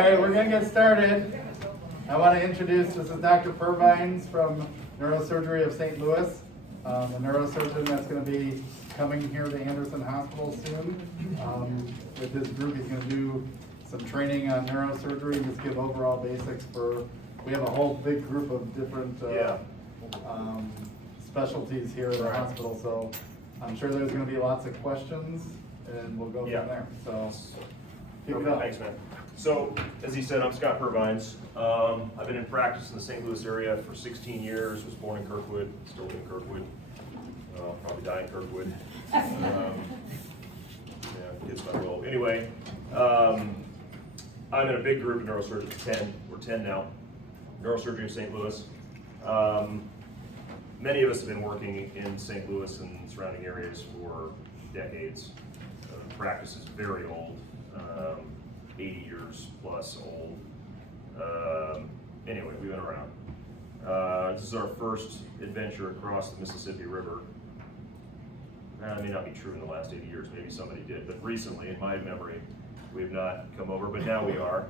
right, we're gonna get started. I want to introduce, this is Dr. Purvines from Neurosurgery of St. Louis, the neurosurgeon that's going to be coming here to Anderson Hospital soon. With his group, he's going to do some training on neurosurgery and just give overall basics for, we have a whole big group of different specialties here at the hospital, so I'm sure there's going to be lots of questions and we'll go from there. So, keep it up. Thanks, man. So, as he said, I'm Scott Purvines. I've been in practice in the St. Louis area for 16 years, was born in Kirkwood, still live in Kirkwood, probably die in Kirkwood. Yeah, kids my will. Anyway, I'm in a big group of neurosurgeons, 10, we're 10 now, Neurosurgery of St. Louis. Many of us have been working in St. Louis and surrounding areas for decades. The practice is very old. 80 years plus old. Anyway, we've been around. This is our first adventure across the Mississippi River. That may not be true in the last 80 years, maybe somebody did, but recently, in my memory, we have not come over, but now we are.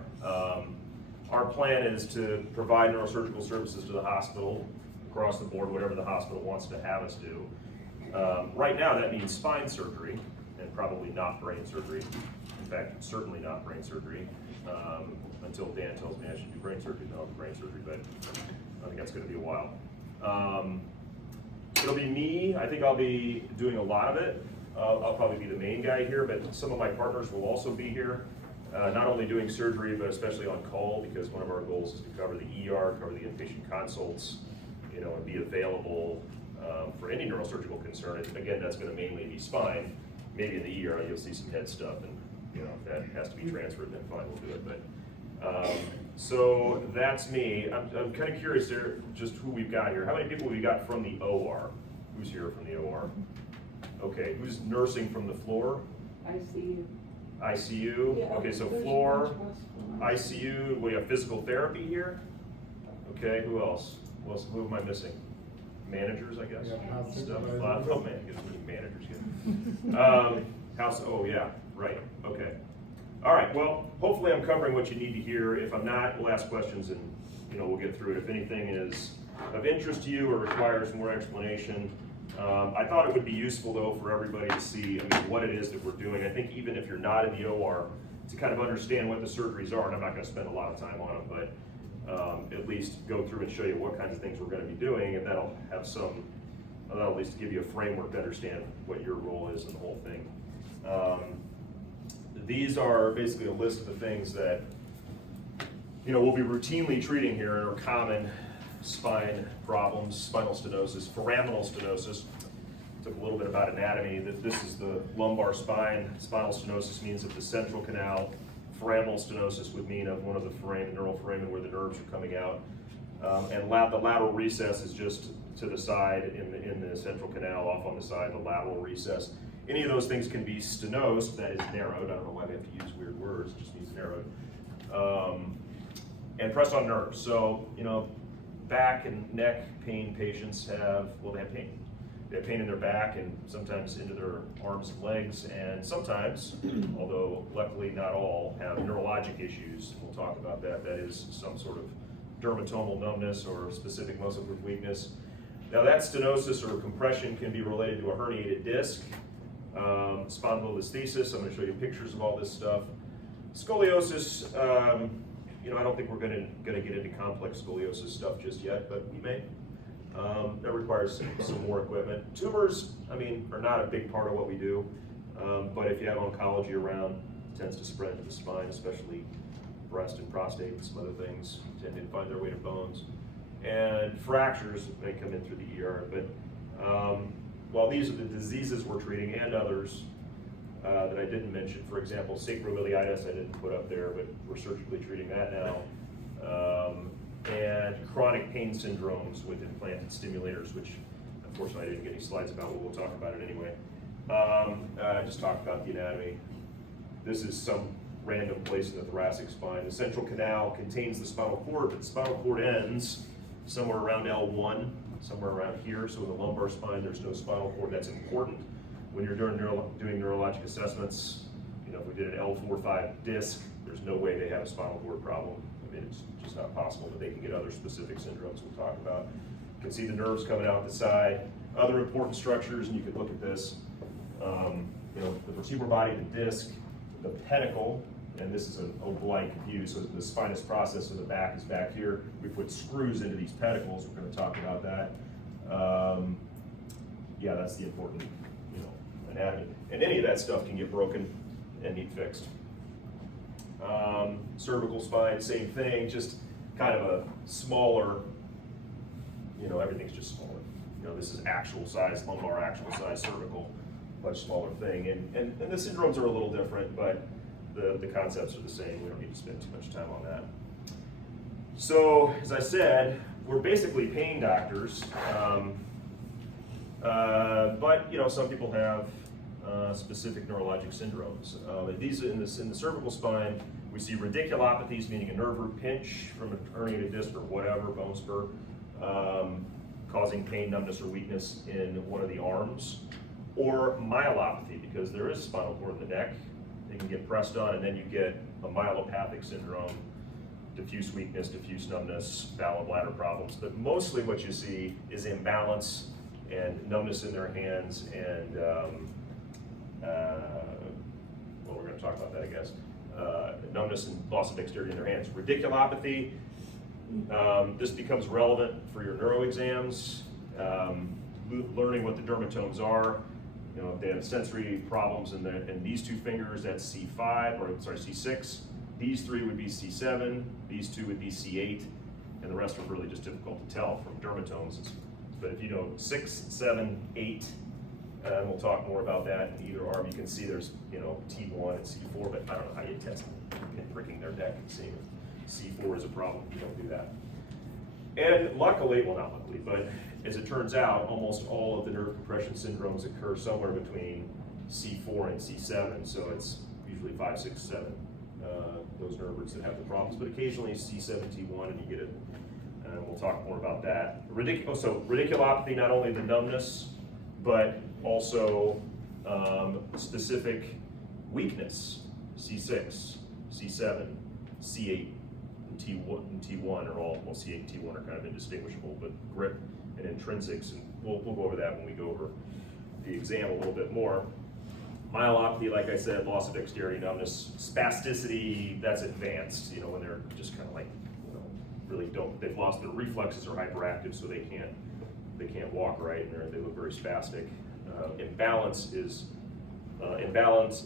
Our plan is to provide neurosurgical services to the hospital across the board, whatever the hospital wants to have us do. Right now, that means spine surgery, and probably not brain surgery. In fact, certainly not brain surgery, until Dan tells me I should do brain surgery. No, brain surgery, but I think that's going to be a while. It'll be me. I think I'll be doing a lot of it. I'll probably be the main guy here, but some of my partners will also be here, not only doing surgery, but especially on call, because one of our goals is to cover the ER, cover the inpatient consults, and be available for any neurosurgical concern. And again, that's going to mainly be spine. Maybe in the ER, you'll see some head stuff, and if that has to be transferred, then fine, we'll do it. But so that's me. I'm kind of curious there, just who we've got here. How many people have we got from the OR? Who's here from the OR? Okay, who's nursing from the floor? ICU. ICU? Yeah, okay, so floor, ICU, we have physical therapy here? Okay, who else? Who am I missing? Managers, I guess? Yeah, Stuff. Oh man, managers, house, oh yeah, right, okay. All right, well, hopefully I'm covering what you need to hear. If I'm not, we'll ask questions and we'll get through it. If anything is of interest to you or requires more explanation, I thought it would be useful though for everybody to see what it is that we're doing. I think even if you're not in the OR, to kind of understand what the surgeries are, and I'm not going to spend a lot of time on them, but at least go through and show you what kinds of things we're going to be doing, and that'll at least give you a framework to understand what your role is in the whole thing. These are basically a list of the things that we'll be routinely treating here and are common spine problems: spinal stenosis, foraminal stenosis. Took a little bit about anatomy. This is the lumbar spine. Spinal stenosis means of the central canal. Foraminal stenosis would mean of one of the neural foramen where the nerves are coming out. And the lateral recess is just to the side in the central canal, off on the side, the lateral recess. Any of those things can be stenosed, that is narrowed. I don't know why we have to use weird words, it just means narrowed. And press on nerves. So, back and neck pain patients they have pain. They have pain in their back and sometimes into their arms and legs, and sometimes, although luckily not all, have neurologic issues. We'll talk about that. That is some sort of dermatomal numbness or specific muscle group weakness. Now that stenosis or compression can be related to a herniated disc, spondylolisthesis. I'm going to show you pictures of all this stuff. Scoliosis, I don't think we're going to get into complex scoliosis stuff just yet, but we may. That requires some more equipment. Tumors, are not a big part of what we do, but if you have oncology around, it tends to spread to the spine, especially breast and prostate and some other things tend to find their way to bones. And fractures may come in through the ER, but while these are the diseases we're treating and others that I didn't mention, for example, sacroiliitis I didn't put up there, but we're surgically treating that now. And chronic pain syndromes with implanted stimulators, which unfortunately I didn't get any slides about, but we'll talk about it anyway. I just talked about the anatomy. This is some random place in the thoracic spine. The central canal contains the spinal cord, but the spinal cord ends somewhere around L1, somewhere around here. So in the lumbar spine, there's no spinal cord. That's important when you're doing neurologic assessments. If we did an L4-5 disc, There's no way they have a spinal cord problem. I mean, it's just not possible, but they can get other specific syndromes we'll talk about. You can see the nerves coming out the side. Other important structures, and you can look at this, you know, the vertebral body, the disc, the pedicle, and this is an oblique view, so the spinous process of the back is back here. We put screws into these pedicles. We're going to talk about that. Yeah, that's the important, you know, anatomy. And any of that stuff can get broken and need fixed. Cervical spine, same thing, just kind of a smaller, you know, everything's just smaller. You know, this is actual size, lumbar actual size, cervical, much smaller thing. And the syndromes are a little different, but the concepts are the same. We don't need to spend too much time on that. So, as I said, we're basically pain doctors, but, you know, some people have specific neurologic syndromes. These in the cervical spine, we see radiculopathies, meaning a nerve root pinch from a herniated disc or whatever, bone spur, causing pain, numbness, or weakness in one of the arms, or myelopathy, because there is spinal cord in the neck. They can get pressed on, and then you get a myelopathic syndrome, diffuse weakness, diffuse numbness, bowel and bladder problems. But mostly what you see is imbalance and numbness in their hands, and well, we're going to talk about that, I guess. Numbness and loss of dexterity in their hands. Radiculopathy, this becomes relevant for your neuro exams, learning what the dermatomes are. You know, if they have sensory problems in these two fingers, that's C5, or sorry, C6. These three would be C7, these two would be C8, and the rest are really just difficult to tell from dermatomes. But if you know 6, 7, 8, and we'll talk more about that in either arm, you can see there's, you know, T1 and C4, but I don't know how you test pricking their neck and seeing if C4 is a problem. You don't do that. And luckily, well, not luckily, but as it turns out, almost all of the nerve compression syndromes occur somewhere between C4 and C7, so it's usually 5, 6, 7, those nerve roots that have the problems, but occasionally C7, T1, and you get it, and we'll talk more about that. So radiculopathy, not only the numbness, but also specific weakness, C6, C7, C8, and T1 are all, well, C8 and T1 are kind of indistinguishable, but grip and intrinsics, and we'll go over that when we go over the exam a little bit more. Myelopathy, like I said, loss of dexterity, numbness, spasticity, that's advanced, you know, when they're just kind of like, you know, really they've lost their reflexes are hyperactive, so they can't walk right, and they look very spastic. Imbalance,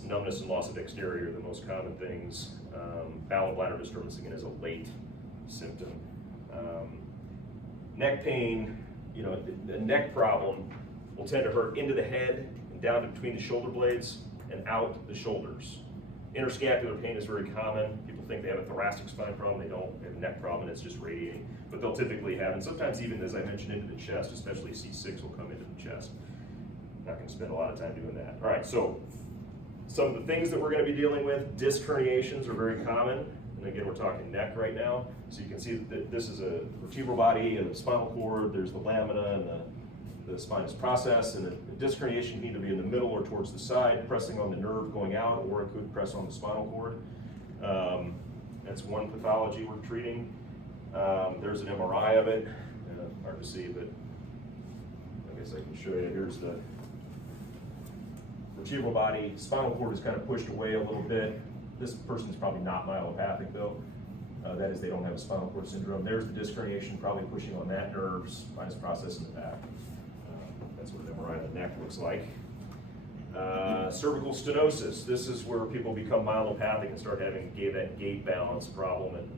numbness, and loss of dexterity are the most common things. Bowel and bladder disturbance, again, is a late symptom. Neck pain, you know, the neck problem will tend to hurt into the head and down between the shoulder blades and out the shoulders. Interscapular pain is very common. People think they have a thoracic spine problem. They don't. They have a neck problem, and it's just radiating. But they'll typically have, and sometimes even, as I mentioned, into the chest, especially C6 will come into the chest. Not going to spend a lot of time doing that. All right, so some of the things that we're going to be dealing with, disc herniations are very common. And again, we're talking neck right now. So you can see that this is a vertebral body and the spinal cord. There's the lamina and the spinous process. And the disc herniation can either be in the middle or towards the side, pressing on the nerve going out, or it could press on the spinal cord. That's one pathology we're treating. There's an MRI of it. Hard to see, but I guess I can show you. Here's the vertebral body. Spinal cord is kind of pushed away a little bit. This person is probably not myelopathic though. That is, they don't have a spinal cord syndrome. There's the disc herniation, probably pushing on that nerve, spinous process in the back. That's what an MRI of the neck looks like. Cervical stenosis. This is where people become myelopathic and start having that gait balance problem, and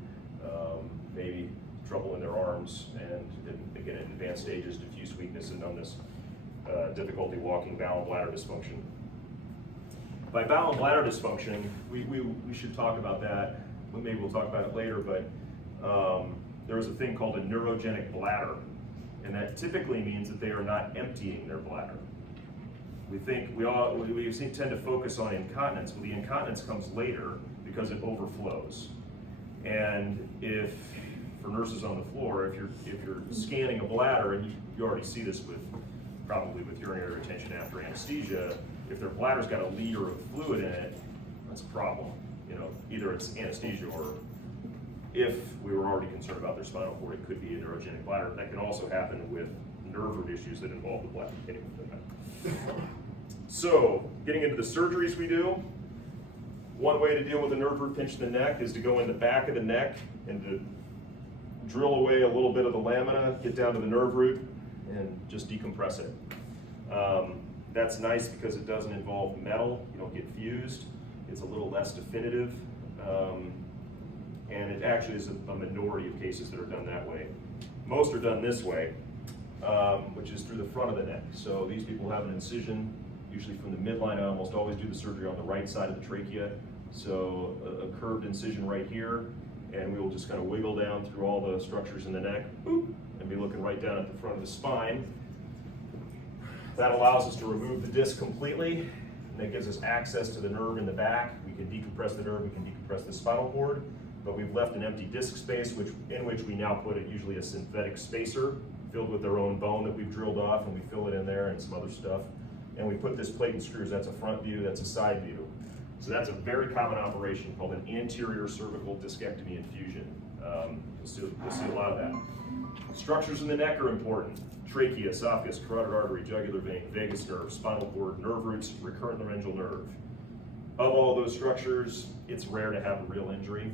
maybe trouble in their arms, and again, in advanced stages, diffuse weakness and numbness, difficulty walking, bowel and bladder dysfunction. By bowel and bladder dysfunction, we should talk about that. Maybe we'll talk about it later, but there's a thing called a neurogenic bladder, and that typically means that they are not emptying their bladder. We tend to focus on incontinence. Well, the incontinence comes later because it overflows. And for nurses on the floor, if you're scanning a bladder, and you already see this probably with urinary retention after anesthesia, if their bladder's got a liter of fluid in it, that's a problem. either it's anesthesia or if we were already concerned about their spinal cord, it could be a neurogenic bladder. That can also happen with nerve root issues that involve the bladder. Anyway, so, getting into the surgeries we do, one way to deal with a nerve root pinch in the neck is to go in the back of the neck and to drill away a little bit of the lamina, get down to the nerve root, and just decompress it. That's nice because it doesn't involve metal, you don't get fused, it's a little less definitive, and it actually is a minority of cases that are done that way. Most are done this way, which is through the front of the neck. So these people have an incision, usually from the midline. I almost always do the surgery on the right side of the trachea. So a curved incision right here, and we will just kind of wiggle down through all the structures in the neck, boop, and be looking right down at the front of the spine. That allows us to remove the disc completely, and that gives us access to the nerve in the back. We can decompress the nerve, we can decompress the spinal cord, but we've left an empty disc space in which we now put usually a synthetic spacer filled with their own bone that we've drilled off, and we fill it in there and some other stuff. And we put this plate and screws. That's a front view, that's a side view. So that's a very common operation called an anterior cervical discectomy infusion. You'll see a lot of that. Structures in the neck are important. Trachea, esophagus, carotid artery, jugular vein, vagus nerve, spinal cord, nerve roots, recurrent laryngeal nerve. Of all those structures, it's rare to have a real injury,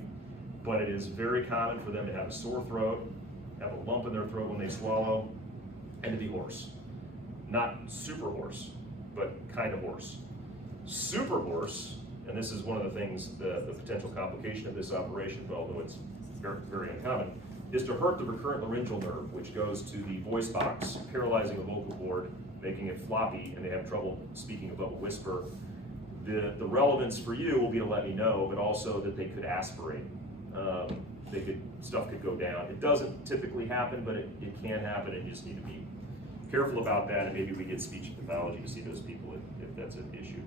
but it is very common for them to have a sore throat, have a lump in their throat when they swallow, and to be hoarse. Not super hoarse, but kind of hoarse. Super hoarse, and this is one of the things, the potential complication of this operation, although it's very, very uncommon, is to hurt the recurrent laryngeal nerve, which goes to the voice box, paralyzing the vocal cord, making it floppy, and they have trouble speaking above a whisper. The relevance for you will be to let me know, but also that they could aspirate. Stuff could go down. It doesn't typically happen, but it can happen, and you just need to be careful about that, and maybe we get speech pathology to see those people if that's an issue.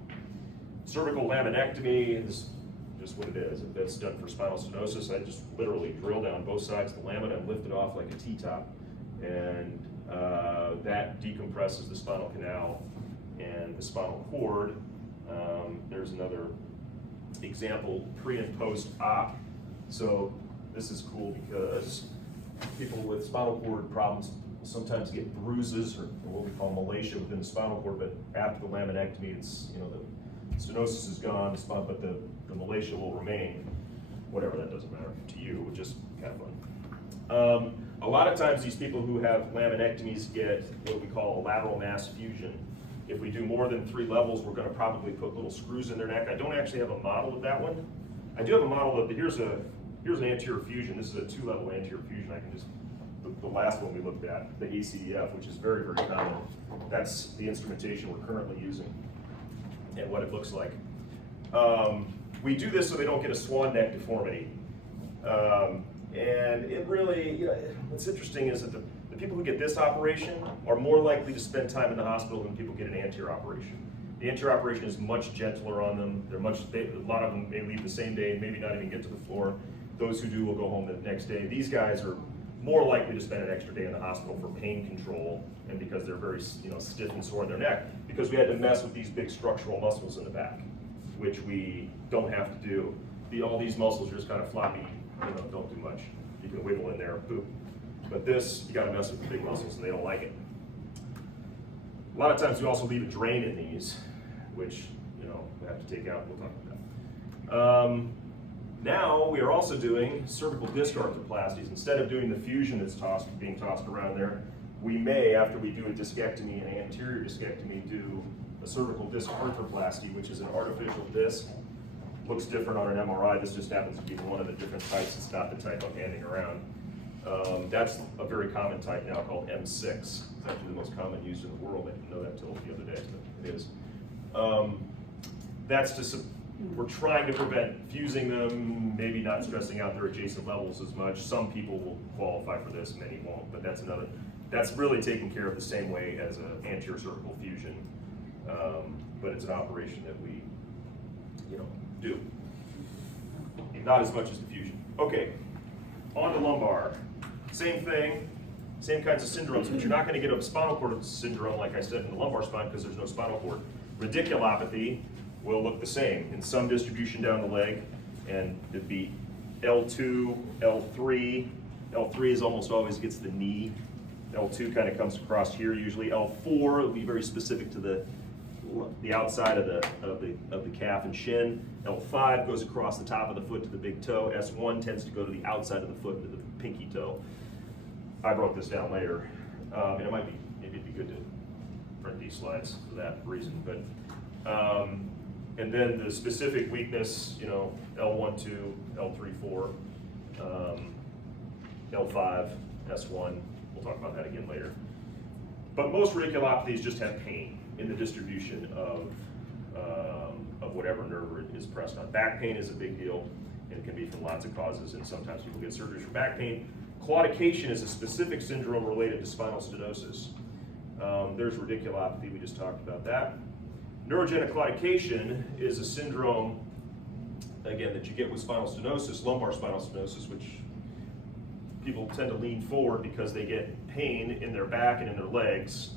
Cervical laminectomy is just what it is. If that's done for spinal stenosis, I just literally drill down both sides of the lamina and lift it off like a T-top, and that decompresses the spinal canal and the spinal cord. There's another example, pre and post-op. So this is cool because people with spinal cord problems sometimes get bruises or what we call malacia within the spinal cord, but after the laminectomy, it's, the stenosis is gone, but the malacia will remain. Whatever, that doesn't matter to you, it's just kind of fun. A lot of times these people who have laminectomies get what we call a lateral mass fusion. If we do more than 3 levels, we're going to probably put little screws in their neck. I don't actually have a model of that one. I do have a model of here's an anterior fusion. This is a 2-level anterior fusion. I can just, the last one we looked at, the ACDF, which is very, very common. That's the instrumentation we're currently using and what it looks like. We do this so they don't get a swan neck deformity. And it really, what's interesting is that the people who get this operation are more likely to spend time in the hospital than people get an anterior operation. The anterior operation is much gentler on them. A lot of them may leave the same day, maybe not even get to the floor. Those who do will go home the next day. These guys are more likely to spend an extra day in the hospital for pain control and because they're very stiff and sore in their neck, because we had to mess with these big structural muscles in the back, which we don't have to do. All these muscles are just kind of floppy, don't do much. You can wiggle in there, boop. But this, you gotta mess with the big muscles and they don't like it. A lot of times we also leave a drain in these, which we have to take out. We'll talk about that. Now we are also doing cervical disc arthroplasties. Instead of doing the fusion that's being tossed around there, we may, after we do a discectomy, an anterior discectomy, do a cervical disc arthroplasty, which is an artificial disc. Looks different on an MRI. This just happens to be one of the different types. It's not the type I'm handing around. That's a very common type now called M6. It's actually the most common used in the world. I didn't know that until the other day, but it is. We're trying to prevent fusing them, maybe not stressing out their adjacent levels as much. Some people will qualify for this, many won't, but that's really taken care of the same way as an anterior cervical fusion. But it's an operation that we, do. Not as much as the fusion. Okay, on to lumbar. Same thing, same kinds of syndromes, but you're not going to get a spinal cord syndrome, like I said, in the lumbar spine because there's no spinal cord. Radiculopathy will look the same in some distribution down the leg. And it'd be L2, L3. L3 is almost always gets the knee. L2 kind of comes across here usually. L4 will be very specific to the outside of the calf and shin. L5 goes across the top of the foot to the big toe. S1 tends to go to the outside of the foot to the pinky toe. I broke this down later, and maybe it'd be good to print these slides for that reason. But and then the specific weakness, you know, L1, 2, L3, 4, L5, S1. We'll talk about that again later. But most radiculopathies just have pain in the distribution of whatever nerve is pressed on. Back pain is a big deal, and it can be from lots of causes, and sometimes people get surgeries for back pain. Claudication is a specific syndrome related to spinal stenosis. There's radiculopathy, we just talked about that. Neurogenic claudication is a syndrome, again, that you get with spinal stenosis, lumbar spinal stenosis, which people tend to lean forward because they get pain in their back and in their legs,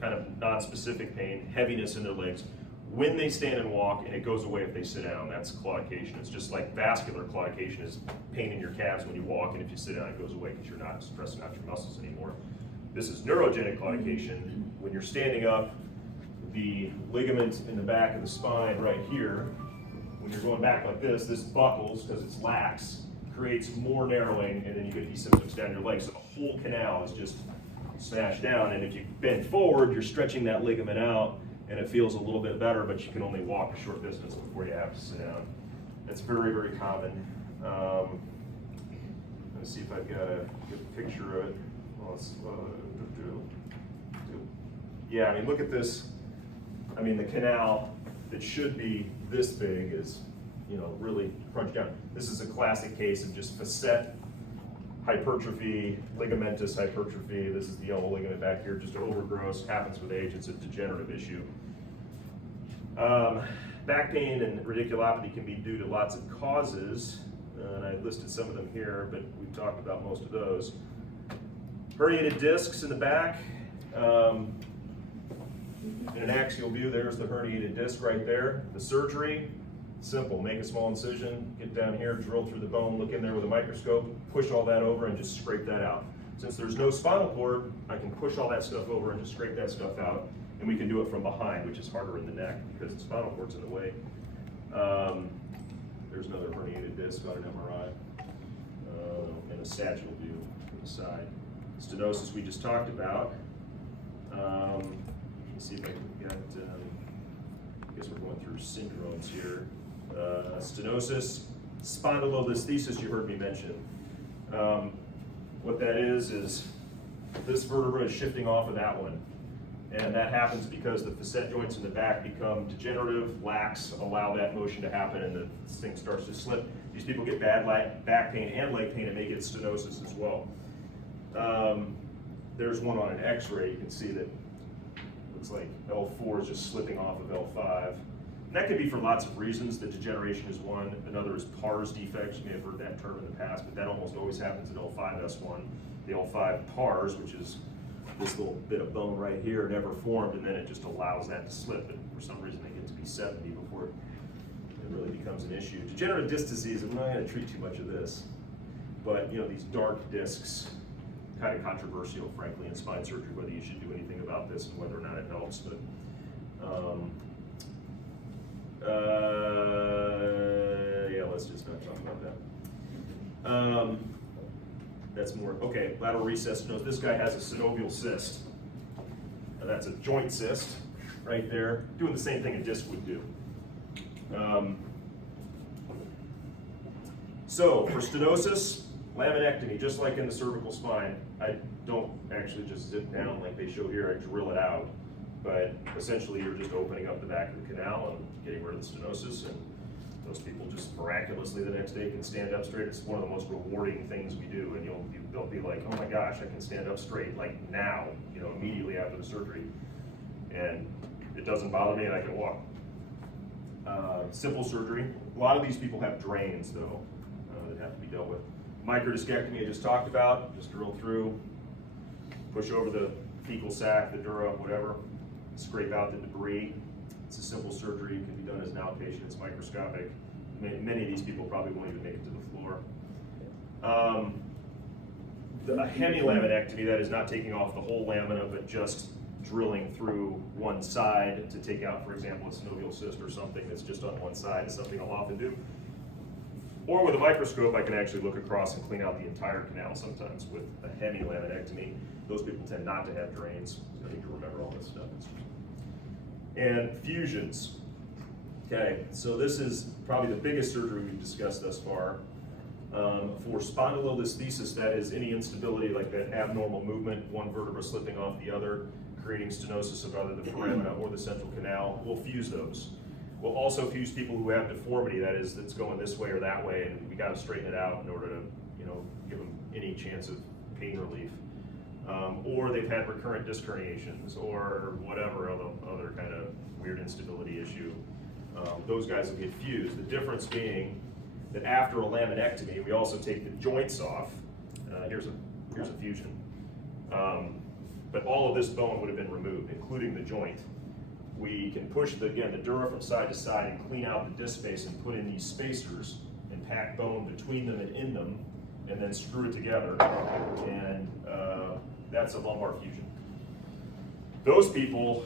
kind of non-specific pain, heaviness in their legs, when they stand and walk, and it goes away if they sit down. That's claudication. It's just like vascular claudication is pain in your calves when you walk, and if you sit down, it goes away because you're not stressing out your muscles anymore. This is neurogenic claudication. When you're standing up, the ligament in the back of the spine right here, when you're going back like this buckles because it's lax, creates more narrowing, and then you get these symptoms down your leg. So the whole canal is just smashed down, and if you bend forward, you're stretching that ligament out, and it feels a little bit better, but you can only walk a short distance before you have to sit down. That's very, very common. Let's see if I've got a good picture of it. Well, yeah, I mean, look at this. I mean, the canal that should be this big is, you know, really crunched down. This is a classic case of just facet hypertrophy, ligamentous hypertrophy. This is the yellow ligament back here, just overgrowth, happens with age. It's a degenerative issue. Back pain and radiculopathy can be due to lots of causes, and I listed some of them here, but we've talked about most of those. Herniated discs in the back. In an axial view, there's the herniated disc right there. The surgery, simple, make a small incision, get down here, drill through the bone, look in there with a microscope, push all that over and just scrape that out. Since there's no spinal cord, I can push all that stuff over and just scrape that stuff out, and we can do it from behind, which is harder in the neck because the spinal cord's in the way. There's another herniated disc on an MRI, and a sagittal view from the side. Stenosis we just talked about. Let's see if I can get, I guess we're going through syndromes here. Stenosis, spondylolisthesis you heard me mention. What that is this vertebra is shifting off of that one. And that happens because the facet joints in the back become degenerative, lax, allow that motion to happen, and the thing starts to slip. These people get bad back pain and leg pain, and they get stenosis as well. There's one on an x-ray. You can see that looks like L4 is just slipping off of L5. And that could be for lots of reasons. The degeneration is one. Another is pars defects. You may have heard that term in the past, but that almost always happens in L5S1. The L5 pars, which is this little bit of bone right here, never formed, and then it just allows that to slip. And for some reason, they get to be 70 before it really becomes an issue. Degenerative disc disease, I'm not going to treat too much of this, but you know, these dark discs, kind of controversial, frankly, in spine surgery, whether you should do anything about this and whether or not it helps. But yeah, let's just not talk about that. That's more, okay, lateral recess stenosis. This guy has a synovial cyst. Now that's a joint cyst right there, doing the same thing a disc would do. So for stenosis, laminectomy, just like in the cervical spine. I don't actually just zip down like they show here, I drill it out. But essentially you're just opening up the back of the canal and getting rid of the stenosis, and those people just miraculously the next day can stand up straight. It's one of the most rewarding things we do, and they'll be like, oh my gosh, I can stand up straight, like now, you know, immediately after the surgery. And it doesn't bother me and I can walk. Simple surgery. A lot of these people have drains though, that have to be dealt with. Microdiscectomy I just talked about, just drill through, push over the fecal sac, the dura, whatever, scrape out the debris. It's a simple surgery, it can be done as an outpatient, it's microscopic, many of these people probably won't even make it to the floor. A hemilaminectomy, that is not taking off the whole lamina, but just drilling through one side to take out, for example, a synovial cyst or something that's just on one side, is something I'll often do. Or with a microscope, I can actually look across and clean out the entire canal sometimes with a hemilaminectomy. Those people tend not to have drains. I need to remember all this stuff. And fusions. Okay, so this is probably the biggest surgery we've discussed thus far. For spondylolisthesis, that is any instability like that abnormal movement, one vertebra slipping off the other, creating stenosis of either the foramina or the central canal, we'll fuse those. We'll also fuse people who have deformity, that is, that's going this way or that way, and we got to straighten it out in order to, give them any chance of pain relief. Or they've had recurrent disc herniations or whatever other kind of weird instability issue. Those guys will get fused. The difference being that after a laminectomy, we also take the joints off. Here's a fusion. But all of this bone would have been removed, including the joint. We can push the dura from side to side and clean out the disc space and put in these spacers and pack bone between them and in them, and then screw it together. And that's a lumbar fusion. Those people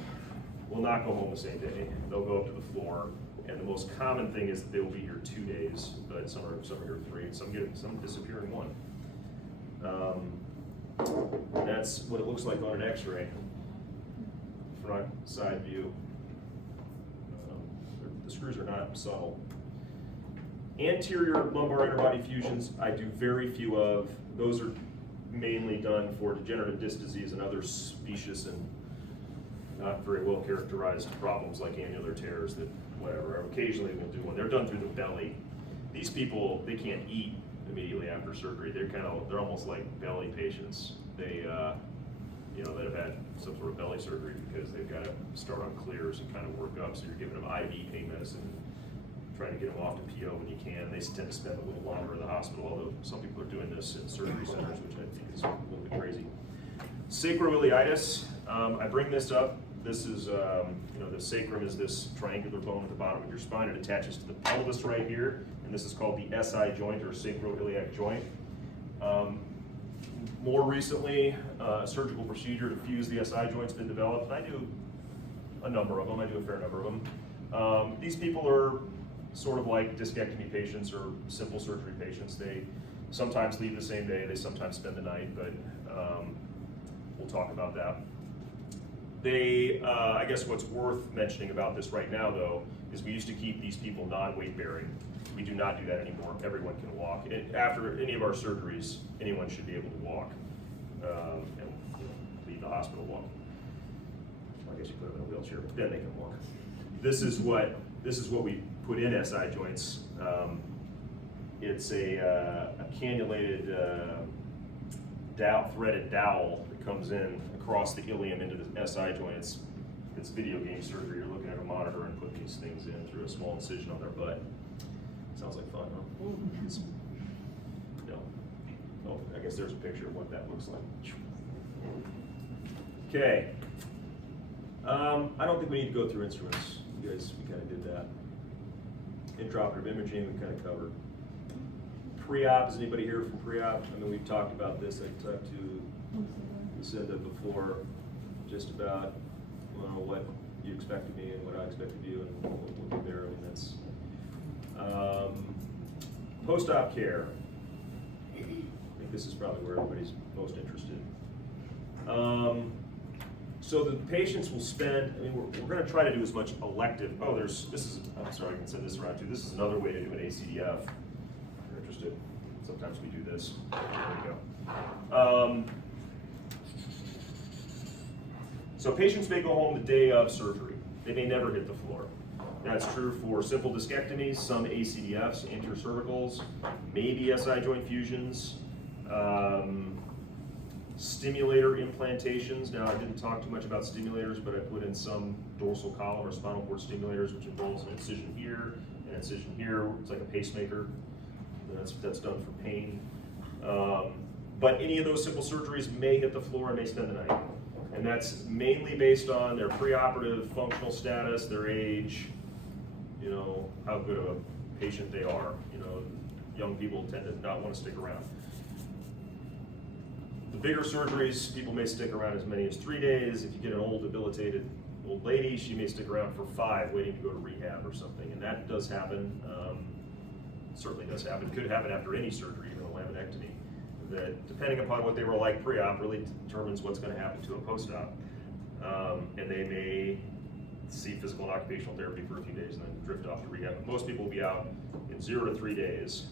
will not go home the same day. They'll go up to the floor. And the most common thing is that they will be here 2 days, but some are here 3, and some disappear in 1. That's what it looks like on an X-ray, front side view. The screws are not subtle. Anterior lumbar interbody fusions, I do very few of. Those are mainly done for degenerative disc disease and other specious and not very well characterized problems like annular tears that whatever. Occasionally we'll do one. They're done through the belly. These people, they can't eat immediately after surgery. They're almost like belly patients. They that have had some sort of belly surgery because they've got to start on clears and kind of work up. So you're giving them IV pain medicine, trying to get them off to PO when you can. They tend to spend a little longer in the hospital, although some people are doing this in surgery centers, which I think is a little bit crazy. Sacroiliitis, I bring this up. This is, the sacrum is this triangular bone at the bottom of your spine. It attaches to the pelvis right here, and this is called the SI joint or sacroiliac joint. More recently, a surgical procedure to fuse the SI joint's been developed, and I do a number of them. I do a fair number of them. These people are sort of like discectomy patients or simple surgery patients. They sometimes leave the same day, they sometimes spend the night, but we'll talk about that. I guess what's worth mentioning about this right now, though, is we used to keep these people non-weight bearing. We do not do that anymore. Everyone can walk. After any of our surgeries, anyone should be able to walk and leave the hospital walking. I guess you put them in a wheelchair, but then they can walk. This is what we put in SI joints. It's a cannulated threaded dowel that comes in across the ilium into the SI joint. It's video game surgery. You're looking at a monitor and putting these things in through a small incision on their butt. Sounds like fun, huh? No. Oh, I guess there's a picture of what that looks like. Okay. I don't think we need to go through instruments. We kind of did that. Intraoperative imaging, we kind of covered. Pre-op, is anybody here from pre-op? I mean, we've talked about this. I talked to Lucinda before, just about what you expect of me and what I expect of you, and we'll be there. I mean, that's post-op care. I think this is probably where everybody's most interested. So the patients will spend, I mean, we're going to try to do as much elective. I'm sorry, I can send this around too. This is another way to do an ACDF. If you're interested, sometimes we do this. There we go. So patients may go home the day of surgery. They may never hit the floor. That's true for simple discectomies, some ACDFs, anterior cervicals, maybe SI joint fusions, stimulator implantations. Now, I didn't talk too much about stimulators, but I put in some dorsal column or spinal cord stimulators, which involves an incision here, an incision here. It's like a pacemaker. That's done for pain. But any of those simple surgeries may hit the floor and may spend the night. And that's mainly based on their preoperative functional status, their age, how good of a patient they are. You know, young people tend to not want to stick around. The bigger surgeries, people may stick around as many as 3 days. If you get an old, debilitated old lady, she may stick around for 5, waiting to go to rehab or something, and that does happen. Certainly does happen. Could happen after any surgery, even a laminectomy. That, depending upon what they were like pre-op, really determines what's going to happen to them post-op. And they may see physical and occupational therapy for a few days and then drift off to rehab. But most people will be out in 0 to 3 days.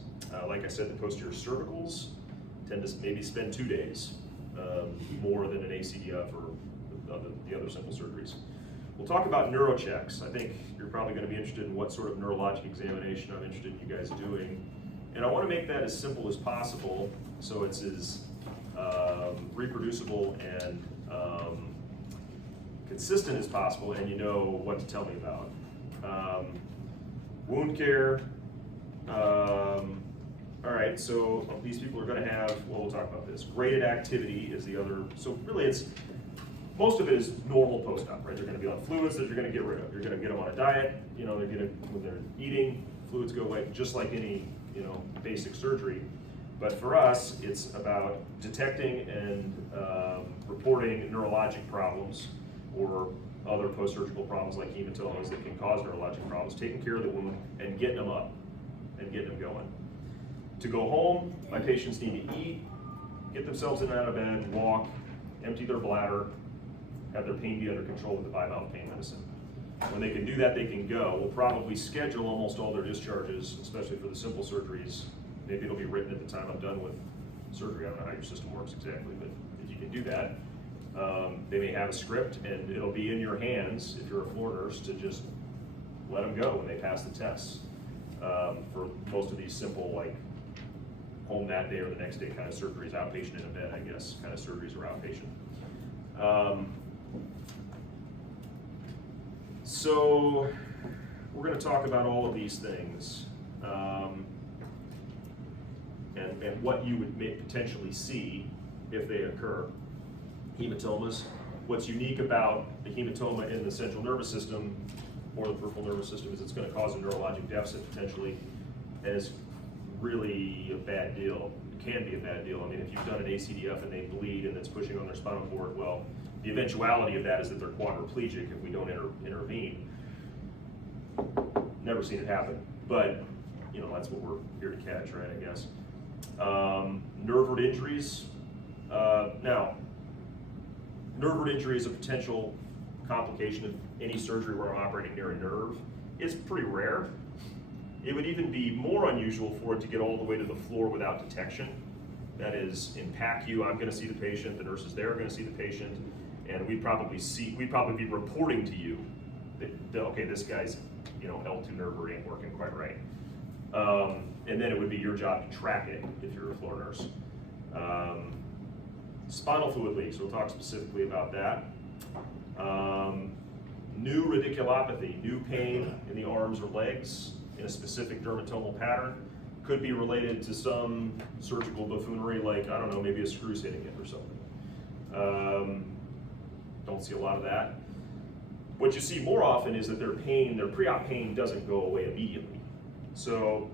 Like I said, the posterior cervicals tend to maybe spend 2 days more than an ACDF or the other simple surgeries. We'll talk about neurochecks. I think you're probably going to be interested in what sort of neurologic examination I'm interested in you guys doing. And I want to make that as simple as possible so it's as reproducible and consistent as possible, and you know what to tell me about. Wound care. All right, so these people are going to have, well, we'll talk about this. Graded activity is the other, so really most of it is normal post-op, right? They're going to be on fluids that you're going to get rid of. You're going to get them on a diet, you know, when they're eating, fluids go away, just like any, you know, basic surgery. But for us, it's about detecting and reporting neurologic problems or other post-surgical problems like hematomas that can cause neurologic problems, taking care of the wound and getting them up and getting them going. To go home, my patients need to eat, get themselves in and out of bed, walk, empty their bladder, have their pain be under control with the bivalve pain medicine. When they can do that, they can go. We'll probably schedule almost all their discharges, especially for the simple surgeries. Maybe it'll be written at the time I'm done with surgery. I don't know how your system works exactly, but if you can do that, they may have a script and it'll be in your hands, if you're a floor nurse, to just let them go when they pass the tests. For most of these simple, like home that day or the next day kind of surgeries, outpatient in a bed, I guess, kind of surgeries are outpatient. So we're going to talk about all of these things and what you would potentially see if they occur. Hematomas. What's unique about the hematoma in the central nervous system or the peripheral nervous system is it's going to cause a neurologic deficit potentially, and it's really a bad deal. It can be a bad deal. I mean, if you've done an ACDF and they bleed and it's pushing on their spinal cord, well, the eventuality of that is that they're quadriplegic if we don't intervene. Never seen it happen, but you know, that's what we're here to catch, right, I guess. Nerve root injuries. Now, nerve root injury is a potential complication of any surgery where I'm operating near a nerve. It's pretty rare. It would even be more unusual for it to get all the way to the floor without detection. That is, in PACU, I'm going to see the patient, the nurses there are going to see the patient, and we'd probably be reporting to you that okay, this guy's, you know, L2 nerve root ain't working quite right. And then it would be your job to track it if you're a floor nurse. Spinal fluid leaks, we'll talk specifically about that. New radiculopathy, new pain in the arms or legs in a specific dermatomal pattern, could be related to some surgical buffoonery like, I don't know, maybe a screw's hitting it or something. Don't see a lot of that. What you see more often is that their pre-op pain doesn't go away immediately. So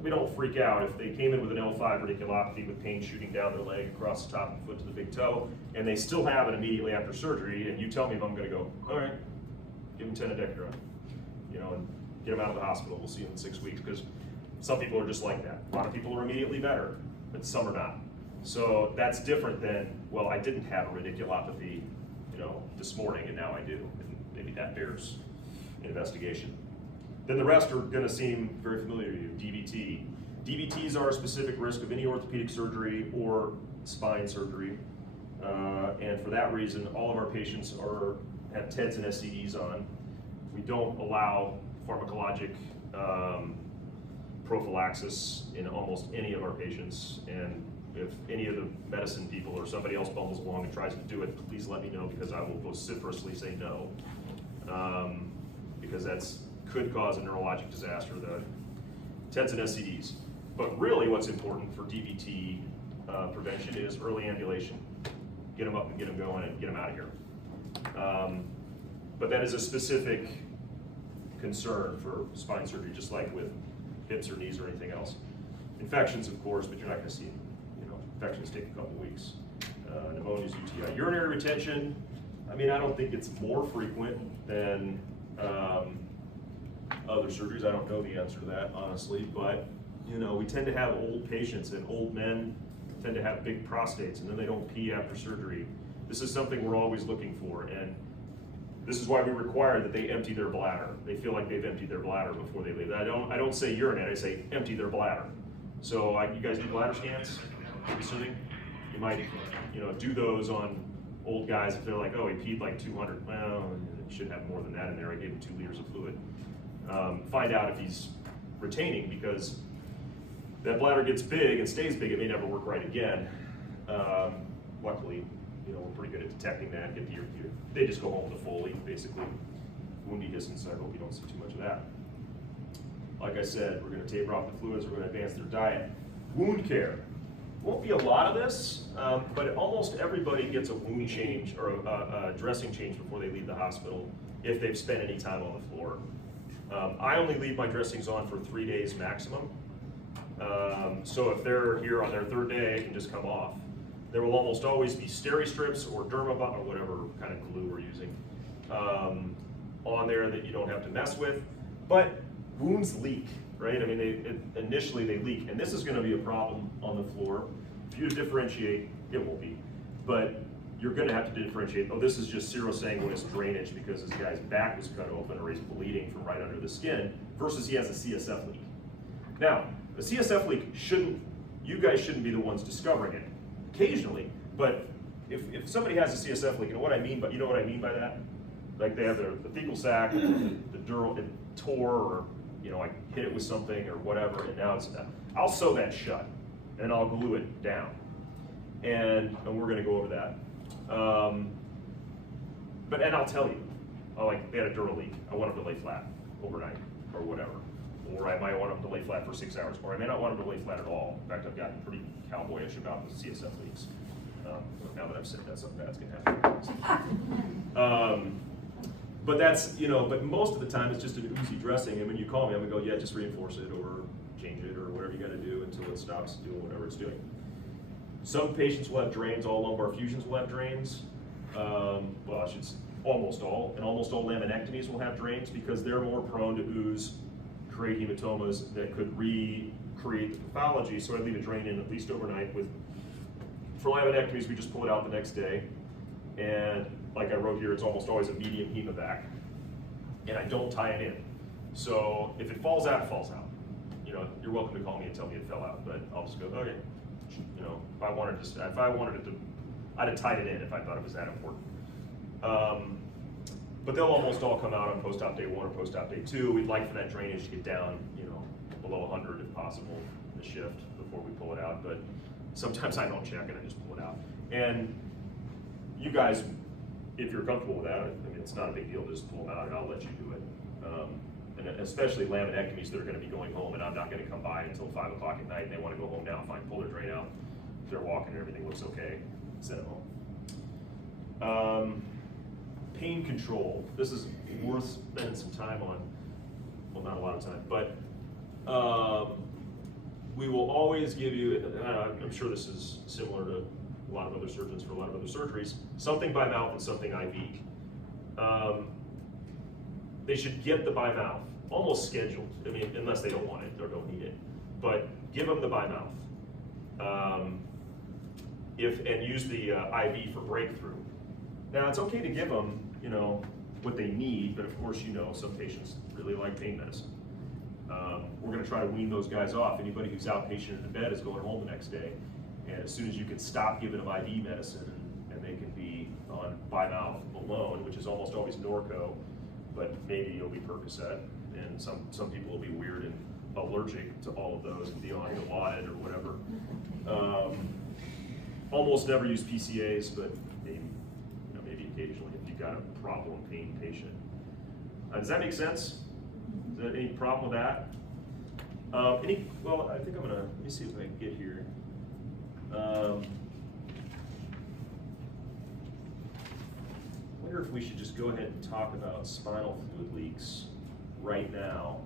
we don't freak out if they came in with an L5 radiculopathy with pain shooting down their leg across the top of the foot to the big toe, and they still have it immediately after surgery, and you tell me if I'm gonna go, all right, give them tenodecron, you know, and get them out of the hospital. We'll see them in 6 weeks, because some people are just like that. A lot of people are immediately better, but some are not. So that's different than, well, I didn't have a radiculopathy, you know, this morning, and now I do. And maybe that bears investigation. Then the rest are going to seem very familiar to you. DVT. DVTs are a specific risk of any orthopedic surgery or spine surgery. And for that reason, all of our patients have TEDs and SCDs on. We don't allow pharmacologic prophylaxis in almost any of our patients. And if any of the medicine people or somebody else bumbles along and tries to do it, please let me know, because I will vociferously say no. Because that's could cause a neurologic disaster, the TEDs and SCDs. But really what's important for DVT prevention is early ambulation. Get them up and get them going and get them out of here. But that is a specific concern for spine surgery, just like with hips or knees or anything else. Infections, of course, but you're not gonna see, infections take a couple weeks. Pneumonias, UTI. Urinary retention, I mean, I don't think it's more frequent than other surgeries. I don't know the answer to that, honestly, but we tend to have old patients, and old men tend to have big prostates, and then they don't pee after surgery. This is something we're always looking for, and this is why we require that they empty their bladder. They feel like they've emptied their bladder before they leave. I don't say urinate, I say empty their bladder. So you guys do bladder scans, I'm assuming? You might, do those on old guys if they're like, oh, he peed like 200. Well, he should have more than that in there. I gave him 2 liters of fluid. Find out if he's retaining, because that bladder gets big and stays big, it may never work right again. Luckily, we're pretty good at detecting that. They just go home with a Foley, basically. Wound dehiscence, so I hope you don't see too much of that. Like I said, we're gonna taper off the fluids, we're gonna advance their diet. Wound care. Won't be a lot of this, but almost everybody gets a wound change or a dressing change before they leave the hospital if they've spent any time on the floor. I only leave my dressings on for 3 days maximum. So if they're here on their 3rd day, it can just come off. There will almost always be Steri-Strips or Dermabond or whatever kind of glue we're using on there that you don't have to mess with. But wounds leak, right? I mean, initially they leak, and this is going to be a problem on the floor. For you to differentiate, it won't be, but you're going to have to differentiate. Oh, this is just serosanguinous drainage because this guy's back was cut open or he's bleeding from right under the skin, versus he has a CSF leak. Now, a CSF leak you guys shouldn't be the ones discovering it. Occasionally, but if somebody has a CSF leak, you know what I mean by that? Like they have the fecal sac, the dural, it tore, or I hit it with something or whatever, and now I'll sew that shut and I'll glue it down, and we're going to go over that. And I'll tell you, like they had a dural leak, I want them to lay flat overnight or whatever. Or I might want them to lay flat for 6 hours, or I may not want them to lay flat at all. In fact, I've gotten pretty cowboyish about the CSF leaks. Now that I've said that, something bad's gonna happen. But that's, but most of the time it's just an oozy dressing, and when you call me, I'm gonna go, yeah, just reinforce it or change it or whatever you gotta do until it stops doing whatever it's doing. Some patients will have drains, all lumbar fusions will have drains. Almost all, and almost all laminectomies will have drains because they're more prone to ooze, create hematomas that could recreate the pathology. So I leave a drain in at least overnight. For laminectomies, we just pull it out the next day. And like I wrote here, it's almost always a medium hemovac. And I don't tie it in. So if it falls out, it falls out. You're welcome to call me and tell me it fell out, but I'll just go, okay. If I wanted it to, I'd have tied it in if I thought it was that important. But they'll almost all come out on post-op day 1 or post-op day 2. We'd like for that drainage to get down, below 100 if possible in the shift before we pull it out. But sometimes I don't check and I just pull it out. And you guys, if you're comfortable with that, I mean, it's not a big deal to just pull them out, and I'll let you do it. And especially laminectomies that are going to be going home, and I'm not going to come by until 5 o'clock at night, and they want to go home now. Fine, pull their drain out. If they're walking and everything looks okay, send them home. Pain control. This is worth spending some time on. Well, not a lot of time, but we will always give you, I'm sure this is similar to a lot of other surgeons for a lot of other surgeries, something by mouth and something IV. They should get the by mouth, almost scheduled. I mean, unless they don't want it or don't need it, but give them the by mouth. And use the IV for breakthrough. Now, it's okay to give them, what they need, but of course, some patients really like pain medicine. We're going to try to wean those guys off. Anybody who's outpatient in the bed is going home the next day, and as soon as you can stop giving them IV medicine and they can be on by mouth alone, which is almost always Norco, but maybe it'll be Percocet, and some people will be weird and allergic to all of those and be on Dilaudid or whatever. Almost never use PCAs, but maybe occasionally if you've got a problem pain patient. Does that make sense? Is there any problem with that? I think let me see if I can get here. Wonder if we should just go ahead and talk about spinal fluid leaks right now.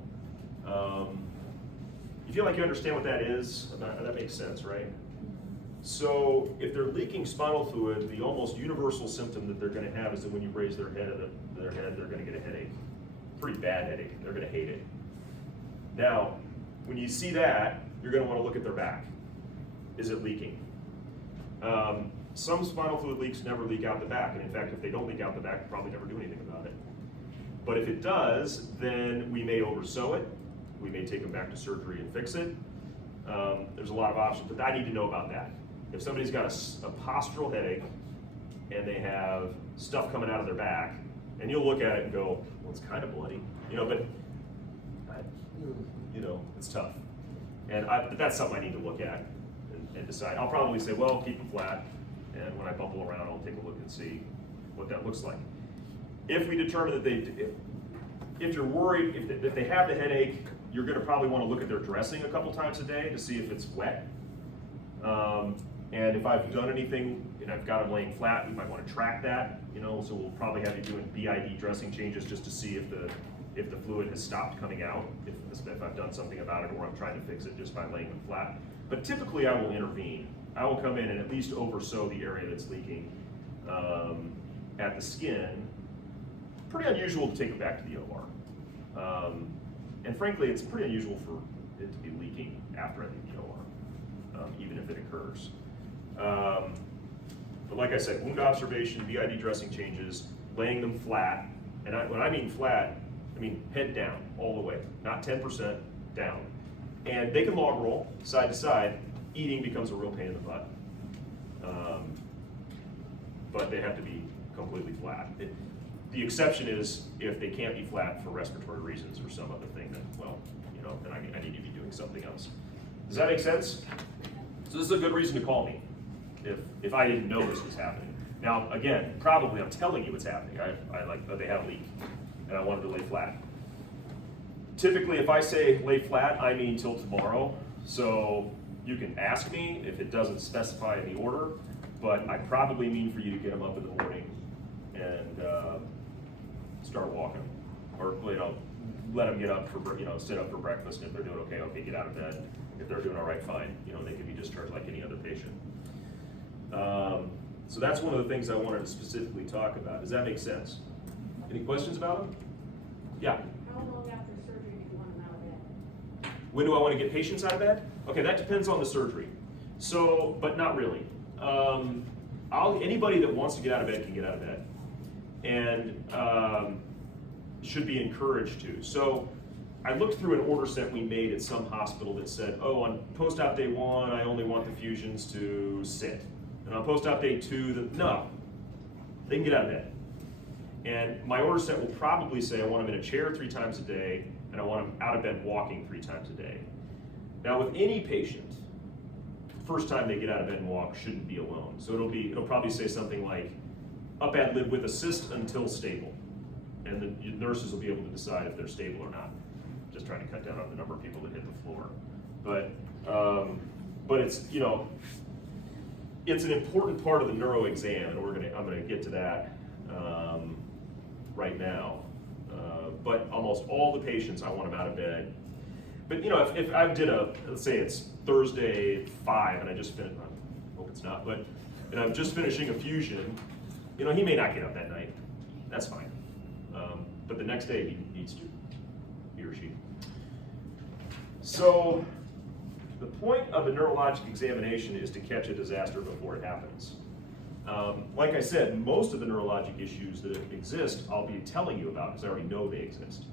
You feel like you understand what that is? That makes sense, right? So if they're leaking spinal fluid, the almost universal symptom that they're going to have is that when you raise their head, they're going to get a headache. Pretty bad headache. They're going to hate it. Now, when you see that, you're going to want to look at their back. Is it leaking? Some spinal fluid leaks never leak out the back, and in fact, if they don't leak out the back, probably never do anything about it. But if it does, then we may oversew it. We may take them back to surgery and fix it. There's a lot of options, but I need to know about that. If somebody's got a postural headache and they have stuff coming out of their back, and you'll look at it and go, well, it's kind of bloody, but it's tough. But that's something I need to look at and decide. I'll probably say, well, keep them flat, and when I bumble around, I'll take a look and see what that looks like. If we determine that if you're worried, if they have the headache, you're going to probably want to look at their dressing a couple times a day to see if it's wet. And if I've done anything and I've got them laying flat, we might want to track that. So we'll probably have you doing BID dressing changes just to see if the fluid has stopped coming out, if I've done something about it, or I'm trying to fix it just by laying them flat. But typically I will intervene. I will come in and at least oversew the area that's leaking at the skin. Pretty unusual to take it back to the OR. And frankly, it's pretty unusual for it to be leaking after I leave the OR, even if it occurs. But like I said, wound observation, BID dressing changes, laying them flat. And when I mean flat, I mean head down all the way, not 10% down. And they can log roll side to side. Eating becomes a real pain in the butt. But they have to be completely flat. The exception is if they can't be flat for respiratory reasons or some other thing, then, well, then I need to be doing something else. Does that make sense? So this is a good reason to call me if I didn't know this was happening. Now, again, probably I'm telling you what's happening. I like that they have a leak and I wanted to lay flat. Typically, if I say lay flat, I mean till tomorrow. So you can ask me if it doesn't specify in the order, but I probably mean for you to get them up in the morning and start walking, or let them get up for sit up for breakfast. And if they're doing okay, get out of bed. If they're doing all right, fine. They can be discharged like any other patient. So that's one of the things I wanted to specifically talk about. Does that make sense? Any questions about them? Yeah. How long after surgery do you want them out of bed? When do I want to get patients out of bed? Okay, that depends on the surgery. So, but not really. Anybody that wants to get out of bed can get out of bed, and should be encouraged to. So, I looked through an order set we made at some hospital that said, oh, on post-op day 1, I only want the fusions to sit, and on post-op day 2, no, they can get out of bed. And my order set will probably say I want them in a chair 3 times a day, and I want them out of bed walking 3 times a day. Now with any patient, first time they get out of bed and walk shouldn't be alone. So it'll probably say something like up ad lib with assist until stable. And the nurses will be able to decide if they're stable or not. Just trying to cut down on the number of people that hit the floor. But it's, it's an important part of the neuro exam, and I'm gonna get to that right now. But almost all the patients, I want them out of bed. But if I did let's say it's Thursday at 5 and I just finished, I hope it's not, and I'm just finishing a fusion, he may not get up that night. That's fine. But the next day he needs to, he or she. So the point of a neurologic examination is to catch a disaster before it happens. Like I said, most of the neurologic issues that exist, I'll be telling you about because I already know they exist.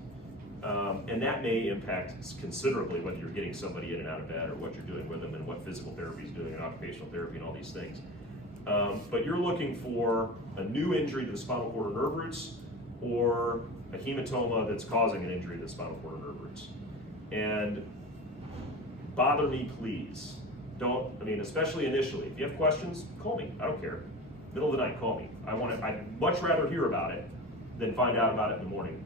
And that may impact considerably whether you're getting somebody in and out of bed or what you're doing with them and what physical therapy is doing and occupational therapy and all these things. But you're looking for a new injury to the spinal cord or nerve roots or a hematoma that's causing an injury to the spinal cord or nerve roots. And bother me, please. Especially initially. If you have questions, call me. I don't care. Middle of the night, call me. I'd much rather hear about it than find out about it in the morning.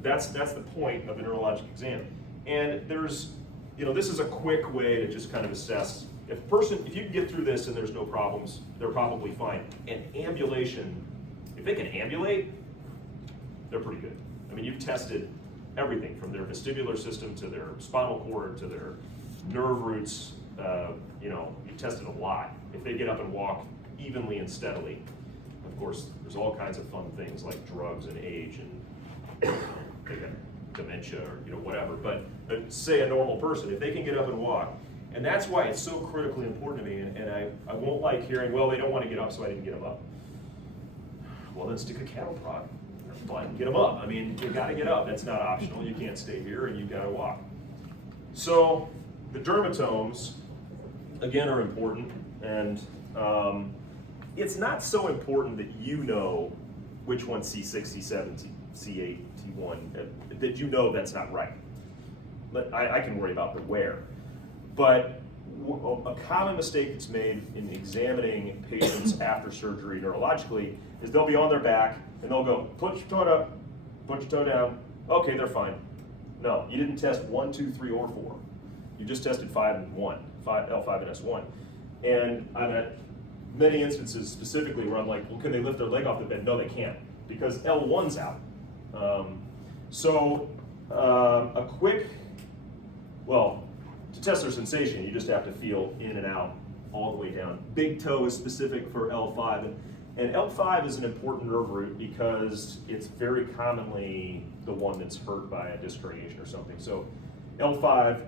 That's the point of a neurologic exam. And there's, this is a quick way to just kind of assess. If you can get through this and there's no problems, they're probably fine. And ambulation, if they can ambulate, they're pretty good. You've tested everything from their vestibular system to their spinal cord to their nerve roots. You know, you tested a lot. If they get up and walk evenly and steadily, of course, there's all kinds of fun things like drugs and age and they got dementia or you know whatever. But say a normal person, if they can get up and walk, and that's why it's so critically important to me. And I won't like hearing, well, they don't want to get up, so I didn't get them up. Well, then stick a cattle prod. Fine, get them up. I mean, you got to get up. That's not optional. You can't stay here, and you've got to walk. So the dermatomes, again, are important, and it's not so important that you know which one's C6, C7, C8, T1, that you know that's not right. But I can worry about the where. But a common mistake that's made in examining patients after surgery neurologically is they'll be on their back and they'll go, put your toe up, put your toe down. Okay, they're fine. No, you didn't test 1, 2, 3, or 4. You just tested 5 and 1, L5 and S1. And I've had many instances specifically where I'm like, well, can they lift their leg off the bed? No, they can't, because L1's out. A quick, well, to test their sensation, you just have to feel in and out all the way down. Big toe is specific for L5, and L5 is an important nerve root because it's very commonly the one that's hurt by a disc herniation or something. So L5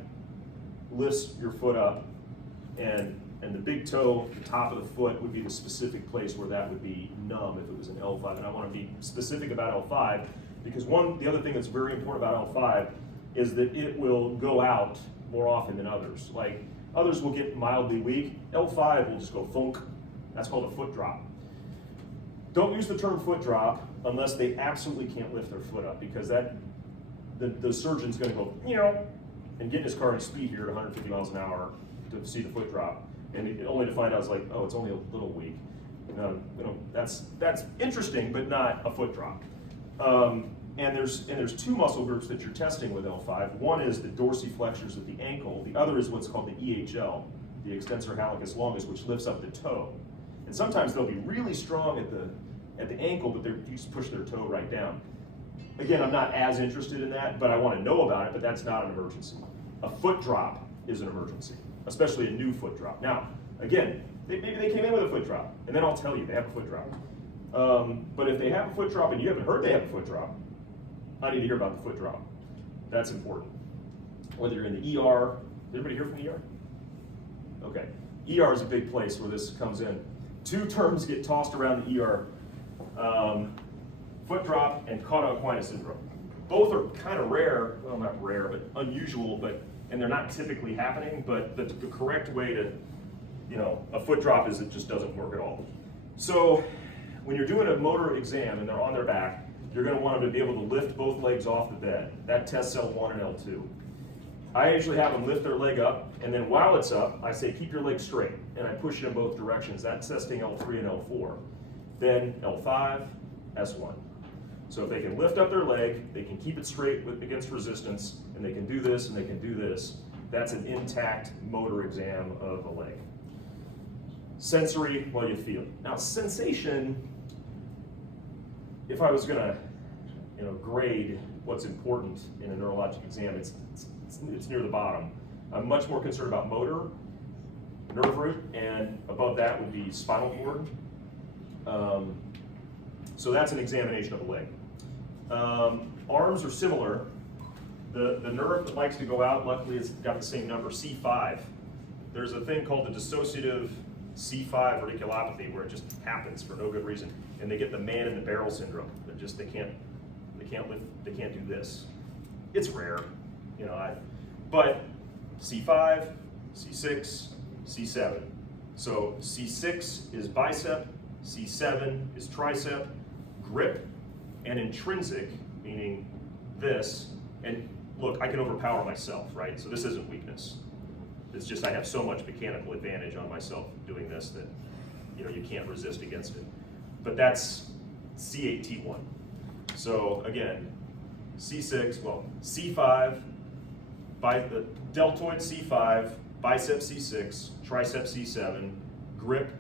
lifts your foot up, and the big toe, the top of the foot, would be the specific place where that would be numb if it was an L5. And I want to be specific about L5 because the other thing that's very important about L5 is that it will go out more often than others. Like others will get mildly weak. L5 will just go funk. That's called a foot drop. Don't use the term foot drop unless they absolutely can't lift their foot up, because the surgeon's going to go and get in his car and speed here at 150 miles an hour to see the foot drop, and only to find out it's like, oh, it's only a little weak. That's interesting, but not a foot drop. And there's two muscle groups that you're testing with L5. One is the dorsiflexors at the ankle. The other is what's called the EHL, the extensor hallucis longus, which lifts up the toe. And sometimes they'll be really strong at the ankle, but you just push their toe right down. Again, I'm not as interested in that, but I want to know about it, but that's not an emergency. A foot drop is an emergency, especially a new foot drop. Now, again, maybe they came in with a foot drop, and then I'll tell you they have a foot drop. But if they have a foot drop and you haven't heard they have a foot drop, I need to hear about the foot drop. That's important. Whether you're in the ER, is everybody here from the ER? Okay. ER is a big place where this comes in. Two terms get tossed around the ER, foot drop and Cauda equina syndrome. Both are kind of rare, well, not rare, but unusual, and they're not typically happening, but the correct way to, a foot drop is it just doesn't work at all. So when you're doing a motor exam and they're on their back, you're going to want them to be able to lift both legs off the bed. That tests L1 and L2. I usually have them lift their leg up, and then while it's up, I say keep your leg straight, and I push it in both directions. That's testing L3 and L4. Then L5, S1. So if they can lift up their leg, they can keep it straight against resistance, and they can do this and they can do this, that's an intact motor exam of a leg. Sensory, well, you feel. Now, sensation, if I was going to grade what's important in a neurologic exam, it's near the bottom. I'm much more concerned about motor, nerve root, and above that would be spinal cord. So that's an examination of a leg. Arms are similar. The nerve that likes to go out, luckily, has got the same number, C5. There's a thing called the dissociative C5 radiculopathy where it just happens for no good reason, and they get the man in the barrel syndrome. They can't do this. It's rare, but C5, C6, C7. So C6 is bicep, C7 is tricep, grip, and intrinsic, meaning this. And look, I can overpower myself, right? So this isn't weakness. It's just I have so much mechanical advantage on myself doing this that you can't resist against it. But that's C8, T1. So again, C6, well, C5, the deltoid C5, bicep C6, tricep C7, grip,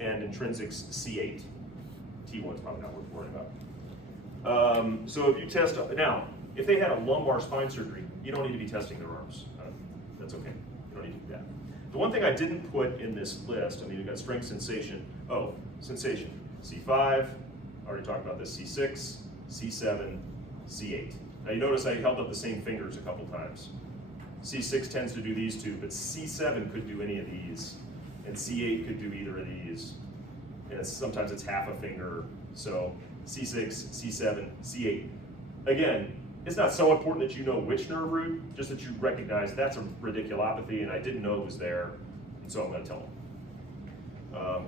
and intrinsics C8. T1's probably not worth worrying about. So if you test, now, If they had a lumbar spine surgery, you don't need to be testing their arms. That's okay. You don't need to do that. The one thing I didn't put in this list, I mean, we've got strength, sensation. Oh, sensation. C5, already talked about this, C6, C7, C8. Now you notice I held up the same fingers a couple times. C6 tends to do these two, but C7 could do any of these, and C8 could do either of these. And sometimes it's half a finger, so C6, C7, C8. Again, it's not so important that you know which nerve root, just that you recognize that's a radiculopathy, and I didn't know it was there, and so I'm going to tell them.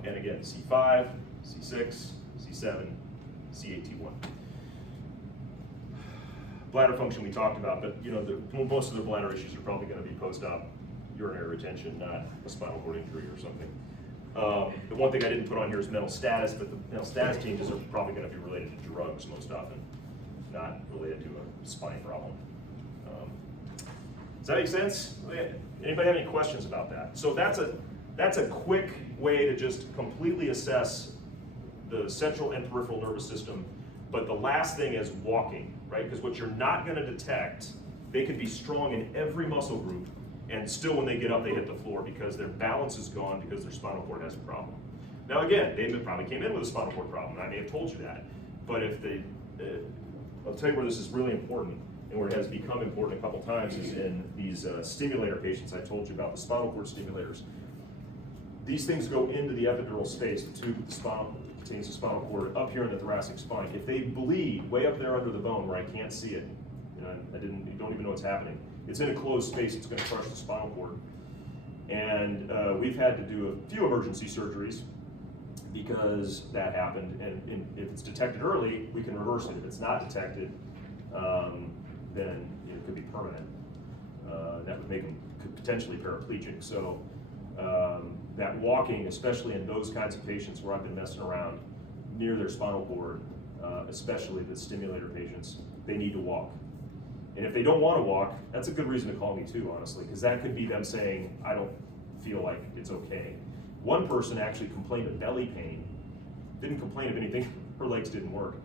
And again, C5, C6, C7, C8T1. Bladder function we talked about, but you know, most of the bladder issues are probably going to be post-op urinary retention, not a spinal cord injury or something. The one thing I didn't put on here is mental status, but the mental status changes are probably going to be related to drugs most often, not related to a spine problem. Does that make sense? Anybody have any questions about that? So that's a quick way to just completely assess the central and peripheral nervous system. But the last thing is walking, right? Because what you're not going to detect, they could be strong in every muscle group, and still when they get up, they hit the floor because their balance is gone because their spinal cord has a problem. Now again, they probably came in with a spinal cord problem, and I may have told you that. But if they, I'll tell you where this is really important, and where it has become important a couple times, is in these stimulator patients I told you about, the spinal cord stimulators. These things go into the epidural space, the tube with the spinal contains the spinal cord up here in the thoracic spine. If they bleed way up there under the bone where I can't see it, you know, you don't even know what's happening. It's in a closed space, it's going to crush the spinal cord. And we've had to do a few emergency surgeries because that happened. And if it's detected early, we can reverse it. If it's not detected, then it could be permanent. That would make them potentially paraplegic. So that walking, especially in those kinds of patients where I've been messing around near their spinal cord, especially the stimulator patients, they need to walk. And if they don't want to walk, that's a good reason to call me too, honestly, because that could be them saying, I don't feel like it's okay. One person actually complained of belly pain, didn't complain of anything, her legs didn't work.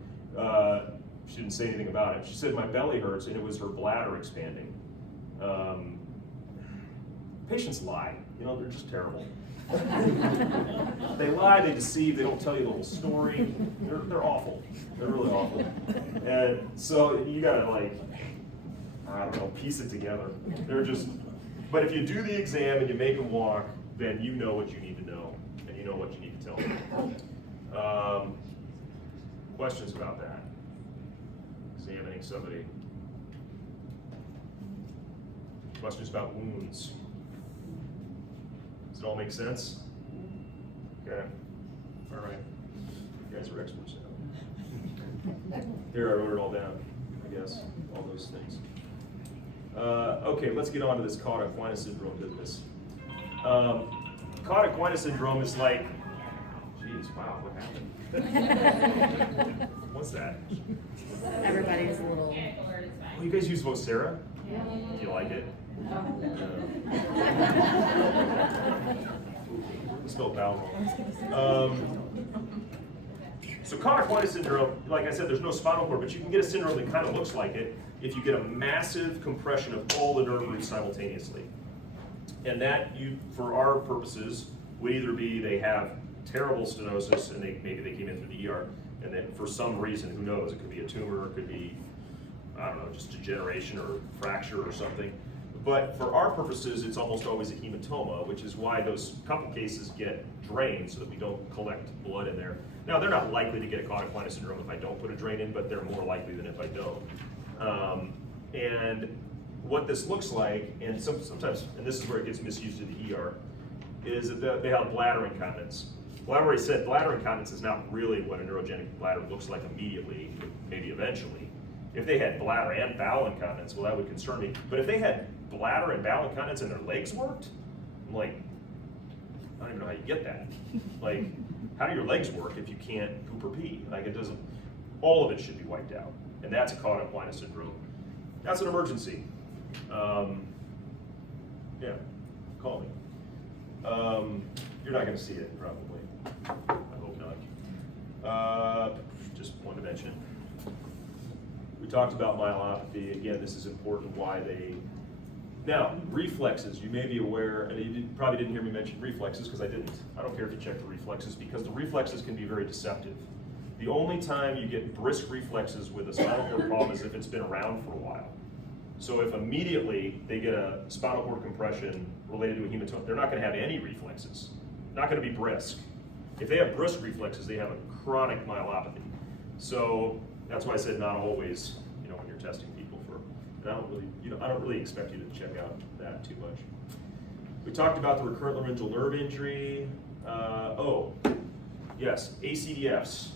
She didn't say anything about it. She said, my belly hurts, and it was her bladder expanding. Patients lie, you know, they're just terrible. They lie, they deceive, they don't tell you the whole story. They're awful, they're really awful. And so you gotta like, I don't know, piece it together. They're just, but if you do the exam and you make them walk, then you know what you need to know, and you know what you need to tell them. Questions about that? Examining somebody. Questions about wounds? Does it all make sense? Okay. All right. You guys are experts now. Here, I wrote it all down, I guess, all those things. Okay, let's get on to this cauda equina syndrome business. Cauda equina syndrome is like, geez, wow, what happened? What's that? Everybody's a little. Oh, you guys use Vocera? Do you like it? Spelled vowel wrong. So cauda equina syndrome, like I said, there's no spinal cord, but you can get a syndrome that kind of looks like it if you get a massive compression of all the nerve roots simultaneously. And that, for our purposes, would either be they have terrible stenosis and maybe they came in through the ER, and then for some reason, who knows, it could be a tumor, it could be, I don't know, just degeneration or fracture or something. But for our purposes, it's almost always a hematoma, which is why those couple cases get drained so that we don't collect blood in there. Now, they're not likely to get a cauda equina syndrome if I don't put a drain in, but they're more likely than if I don't. And what this looks like, and sometimes, and this is where it gets misused in the ER, is that they have bladder incontinence. Well, I've already said bladder incontinence is not really what a neurogenic bladder looks like immediately, maybe eventually. If they had bladder and bowel incontinence, well, that would concern me. But if they had bladder and bowel incontinence and their legs worked, I'm like, I don't even know how you get that. Like, how do your legs work if you can't poop or pee? Like, it doesn't, all of it should be wiped out. And that's a cauda equina syndrome. That's an emergency. Yeah, call me. You're not gonna see it, probably. I hope not. Just wanted to mention it. We talked about myelopathy. Again, this is important why they... Now, reflexes, you may be aware, and probably didn't hear me mention reflexes because I didn't. I don't care if you check the reflexes because the reflexes can be very deceptive. The only time you get brisk reflexes with a spinal cord problem is if it's been around for a while. So if immediately they get a spinal cord compression related to a hematoma, they're not going to have any reflexes. Not going to be brisk. If they have brisk reflexes, they have a chronic myelopathy. So that's why I said not always, when you're testing people for, and I don't really expect you to check out that too much. We talked about the recurrent laryngeal nerve injury. Yes, ACDFs.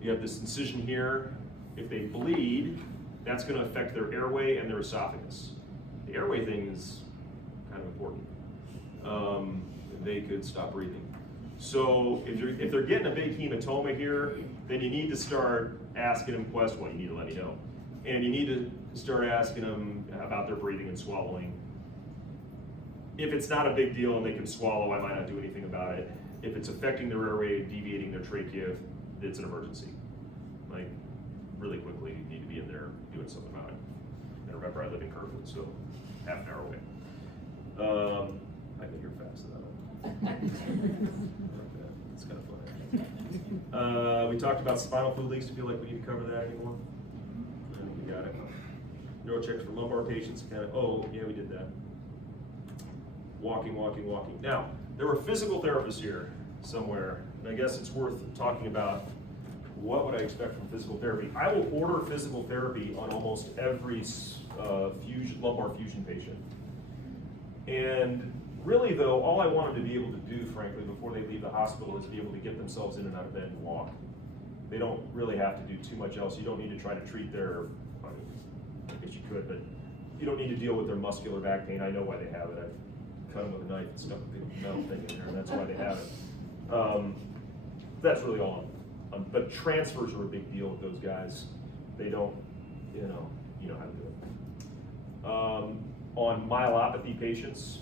You have this incision here. If they bleed, that's going to affect their airway and their esophagus. The airway thing is kind of important. They could stop breathing. So if they're getting a big hematoma here, then you need to start asking them questions. Well, you need to let me know. And you need to start asking them about their breathing and swallowing. If it's not a big deal and they can swallow, I might not do anything about it. If it's affecting their airway, deviating their trachea, it's an emergency. Like, really quickly, you need to be in there doing something about it. And remember, I live in Kirkwood, so half an hour away. I can hear fast though. It's kind of fun. We talked about spinal fluid leaks. Do you feel like we need to cover that anymore? I think we got it. Neurochecks for lumbar patients. We did that. Walking. Now, there were physical therapists here somewhere, and I guess it's worth talking about what would I expect from physical therapy. I will order physical therapy on almost every lumbar fusion patient. And really though, all I want them to be able to do, frankly, before they leave the hospital is be able to get themselves in and out of bed and walk. They don't really have to do too much else. You don't need to try to treat their, I guess you could, but you don't need to deal with their muscular back pain. I know why they have it. I've cut them with a knife and stuck a big metal thing in there, and that's why they have it. That's really all. But transfers are a big deal with those guys. They don't, you know how to do it. On myelopathy patients,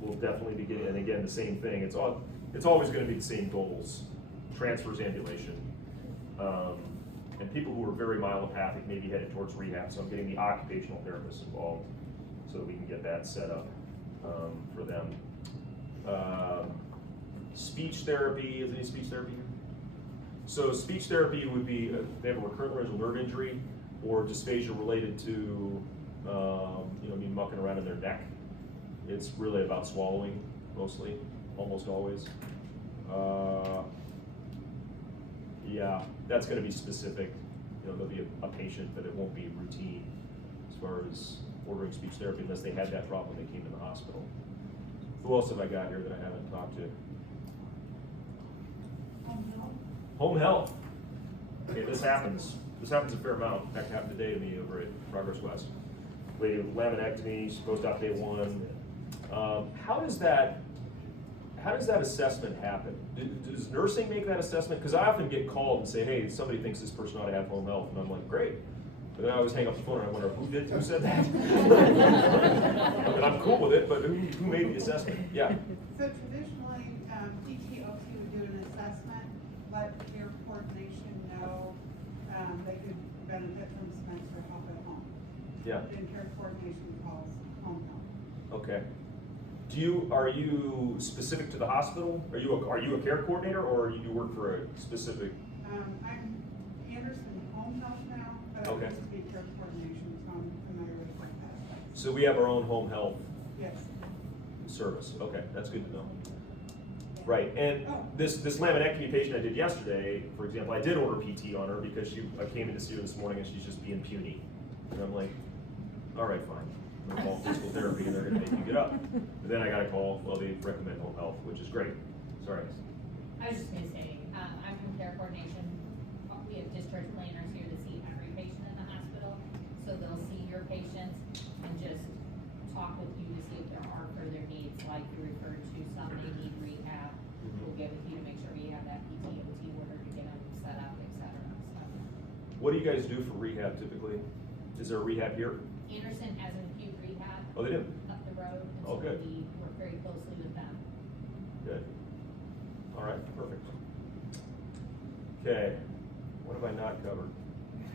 we'll definitely be getting, and again, the same thing. It's always going to be the same goals: transfers, ambulation, and people who are very myelopathic may be headed towards rehab. So I'm getting the occupational therapists involved so that we can get that set up for them. Speech therapy. Is any speech therapy here? So speech therapy would be they have a recurrent laryngeal nerve injury or dysphagia related to me mucking around in their neck. It's really about swallowing mostly, almost always. That's going to be specific. There'll be a patient, but it won't be routine as far as ordering speech therapy unless they had that problem when they came to the hospital. Who else have I got here that I haven't talked to? Home health. Okay, this happens. This happens a fair amount. In fact, it happened today to me over at Progress West. Lady with laminectomy, post-op day 1. How does that assessment happen? Does nursing make that assessment? Because I often get called and say, hey, somebody thinks this person ought to have home health, and I'm like, great. But then I always hang up the phone and I wonder, who said that? I'm cool with it, but who made the assessment? Yeah. So traditionally, PTOT would do an assessment, let care coordination know they could benefit from Spencer Help at Home. Yeah. And care coordination calls home health. Okay. Are you specific to the hospital? Are you a care coordinator, or you work for a specific? I'm Anderson Home Health now, but Okay. I used to be care coordination, so I'm familiar with that aspect. So we have our own home health Yes. service. Okay, that's good to know. Right, and this laminectomy patient I did yesterday, for example, I did order PT on her because I came in to see her this morning and she's just being puny. And I'm like, all right, fine. I'm gonna call physical therapy and they're gonna make you get up. But then I got a call, well, they recommend home health, which is great. Sorry. I was just gonna say, I'm from care coordination. We have discharge planners here to see every patient in the hospital. So they'll see your patients and just talk with you to see if there are further needs, like you referred to, some may need rehab. We'll get with you to make sure you have that PTOT order to get them set up, et cetera. So What do you guys do for rehab typically? Is there a rehab here? Anderson has an acute rehab Oh, they do? up the road, and Oh, so good. we work very closely with them. Good. All right, perfect. Okay, what have I not covered?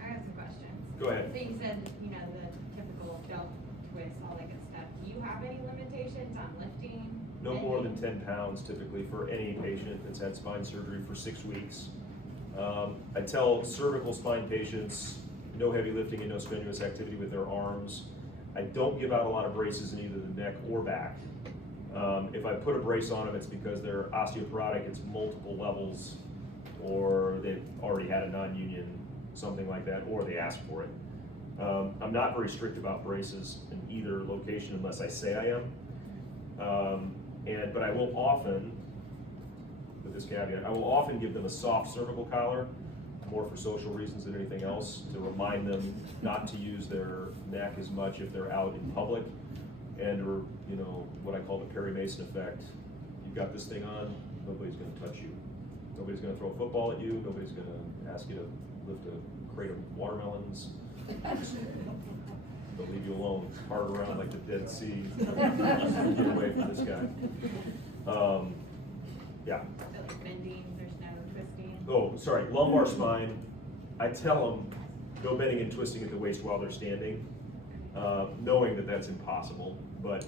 I have some questions. Go ahead. So you said, you know, the typical belt twist, all that good stuff. Do you have any limitations on lifting? No more than 10 pounds typically for any patient that's had spine surgery for 6 weeks. I tell cervical spine patients, no heavy lifting and no strenuous activity with their arms. I don't give out a lot of braces in either the neck or back. If I put a brace on them, it's because they're osteoporotic, it's multiple levels, or they've already had a non-union, something like that, or they ask for it. I'm not very strict about braces in either location unless I say I am. But I will often, with this caveat, I will often give them a soft cervical collar, more for social reasons than anything else, to remind them not to use their neck as much if they're out in public, and or, you know, what I call the Perry Mason effect. You've got this thing on, nobody's gonna touch you. Nobody's gonna throw a football at you, nobody's gonna ask you to lift a crate of watermelons. They'll leave you alone, hard around like the Dead Sea. Get away from this guy. Yeah. So like bending, there's no twisting? Oh, sorry, lumbar spine, I tell them no bending and twisting at the waist while they're standing, knowing that that's impossible, but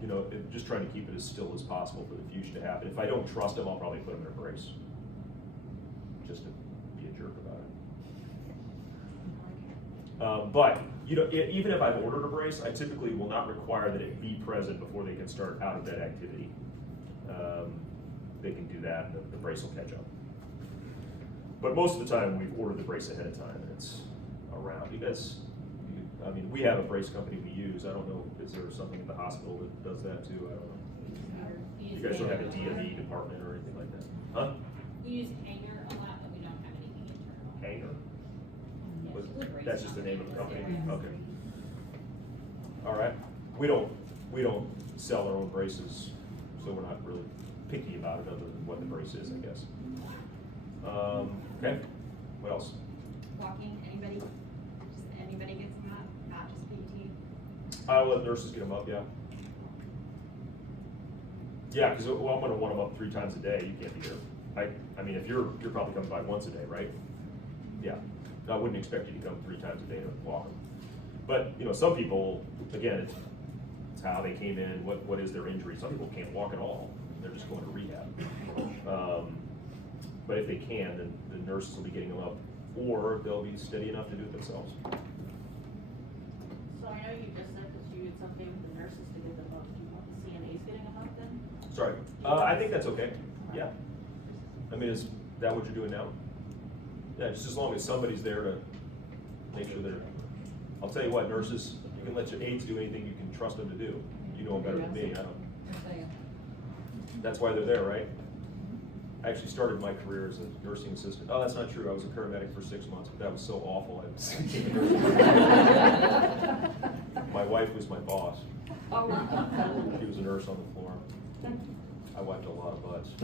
you know, just trying to keep it as still as possible for the fusion to happen. If I don't trust them, I'll probably put them in a brace, just to be a jerk about it. But you know, even if I've ordered a brace, I typically will not require that it be present before they can start out of bed activity. They can do that, and the brace will catch up. But most of the time, we've ordered the brace ahead of time, and it's around. I mean, we have a brace company we use. I don't know, is there something in the hospital that does that too? I don't know. You guys don't have a DME department or anything like that? Huh? We use Hanger a lot, but we don't have anything internal. Hanger? Yeah, Was- it's a great That's just the name of the company? Yeah. Okay. All right. We don't sell our own braces, so we're not really picky about it other than what the brace is, I guess. Okay, what else? Walking, anybody gets them up, not just PT? I'll let nurses get them up, yeah. Yeah, because I'm gonna want them up 3 times a day. You can't be here. I mean, if you're probably coming by once a day, right? Yeah. I wouldn't expect you to come 3 times a day to walk them. But you know, some people, again, it's how they came in. What is their injury? Some people can't walk at all. They're just going to rehab. But if they can, then the nurses will be getting them up, or they'll be steady enough to do it themselves. So I know you just said that you did something with the nurses to get them up. Do you want the CNAs getting them up then? Sorry. I think that's okay. Yeah. I mean, is that what you're doing now? Yeah, just as long as somebody's there to make sure they're. I'll tell you what, nurses, you can let your aides do anything you can trust them to do. You know them better than me. I don't. That's why they're there, right? I actually started my career as a nursing assistant. Oh, that's not true. I was a paramedic for 6 months, but that was so awful. I became a nurse. My wife was my boss. She was a nurse on the floor. I wiped a lot of butts.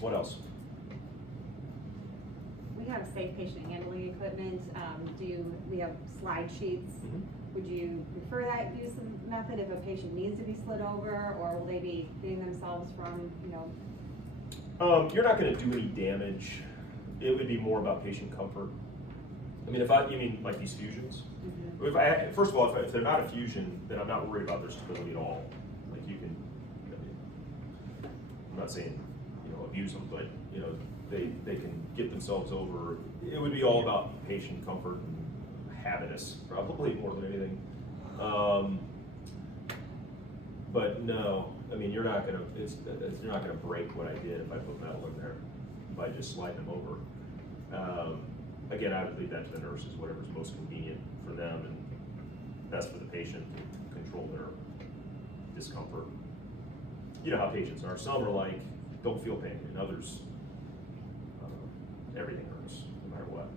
What else? We have safe patient handling equipment. We have slide sheets. Mm-hmm. Would you prefer that use of method if a patient needs to be slid over, or will they be getting themselves from, you know? You're not going to do any damage. It would be more about patient comfort. I mean, you mean like these fusions? Mm-hmm. First of all, if they're not a fusion, then I'm not worried about their stability at all. Like you can, I'm not saying, you know, abuse them, but you know, they can get themselves over. It would be all about patient comfort and happiness, probably more than anything. But no, I mean, you're not gonna break what I did if I put metal in there by just sliding them over. Again, I would leave that to the nurses, whatever's most convenient for them and best for the patient to control their discomfort. You know how patients are. Some are like, don't feel pain, and others, everything hurts, no matter what.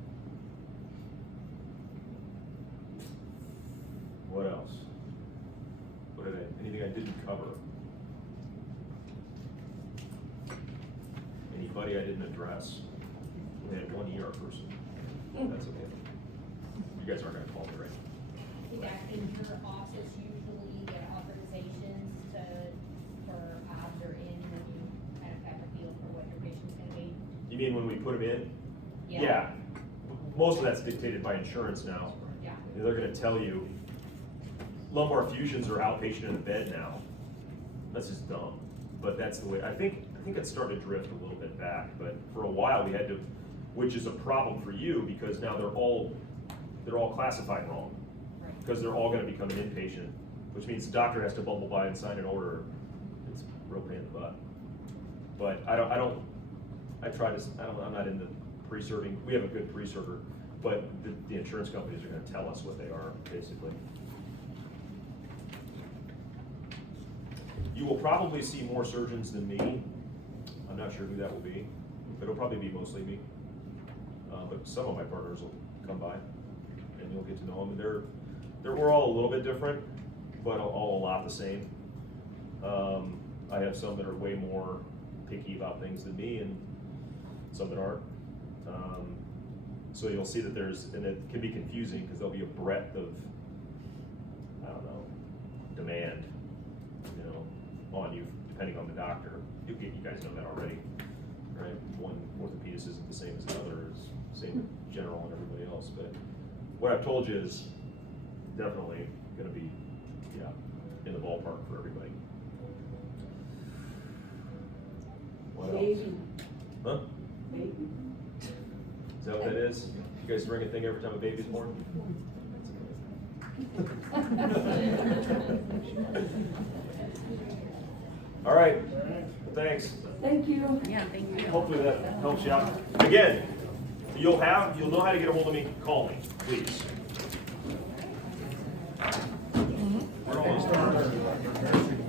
What else? Anything I didn't cover? Anybody I didn't address? We had one ER person. That's okay. You guys aren't gonna call me, right? In your office usually get authorizations for obs or in, when you kind of have a feel for what your patient's gonna be? You mean when we put them in? Yeah. Most of that's dictated by insurance now. Yeah. They're gonna tell you, lumbar fusions are outpatient in the bed now. That's just dumb, but that's the way, I think it's starting to drift a little bit back, but for a while we had to, which is a problem for you, because now they're all classified wrong. Right. Because they're all gonna become an inpatient, which means the doctor has to bumble by and sign an order. It's a real pain in the butt. But I'm not in the pre-serving, we have a good pre-server, but the insurance companies are gonna tell us what they are, basically. You will probably see more surgeons than me. I'm not sure who that will be, but it'll probably be mostly me. But some of my partners will come by and you'll get to know them. And we're all a little bit different, but all a lot the same. I have some that are way more picky about things than me and some that aren't. So you'll see that and it can be confusing because there'll be a breadth of, I don't know, demand, on you, depending on the doctor. You guys know that already, right? One orthopedist isn't the same as another, it's same general and everybody else, but what I've told you is definitely gonna be, in the ballpark for everybody. What else? Huh? Baby. Is that what that is? You guys bring a thing every time a baby's born? All right, thanks. Thank you. Yeah, thank you. Hopefully that helps you out. Again, you'll know how to get a hold of me. Call me, please.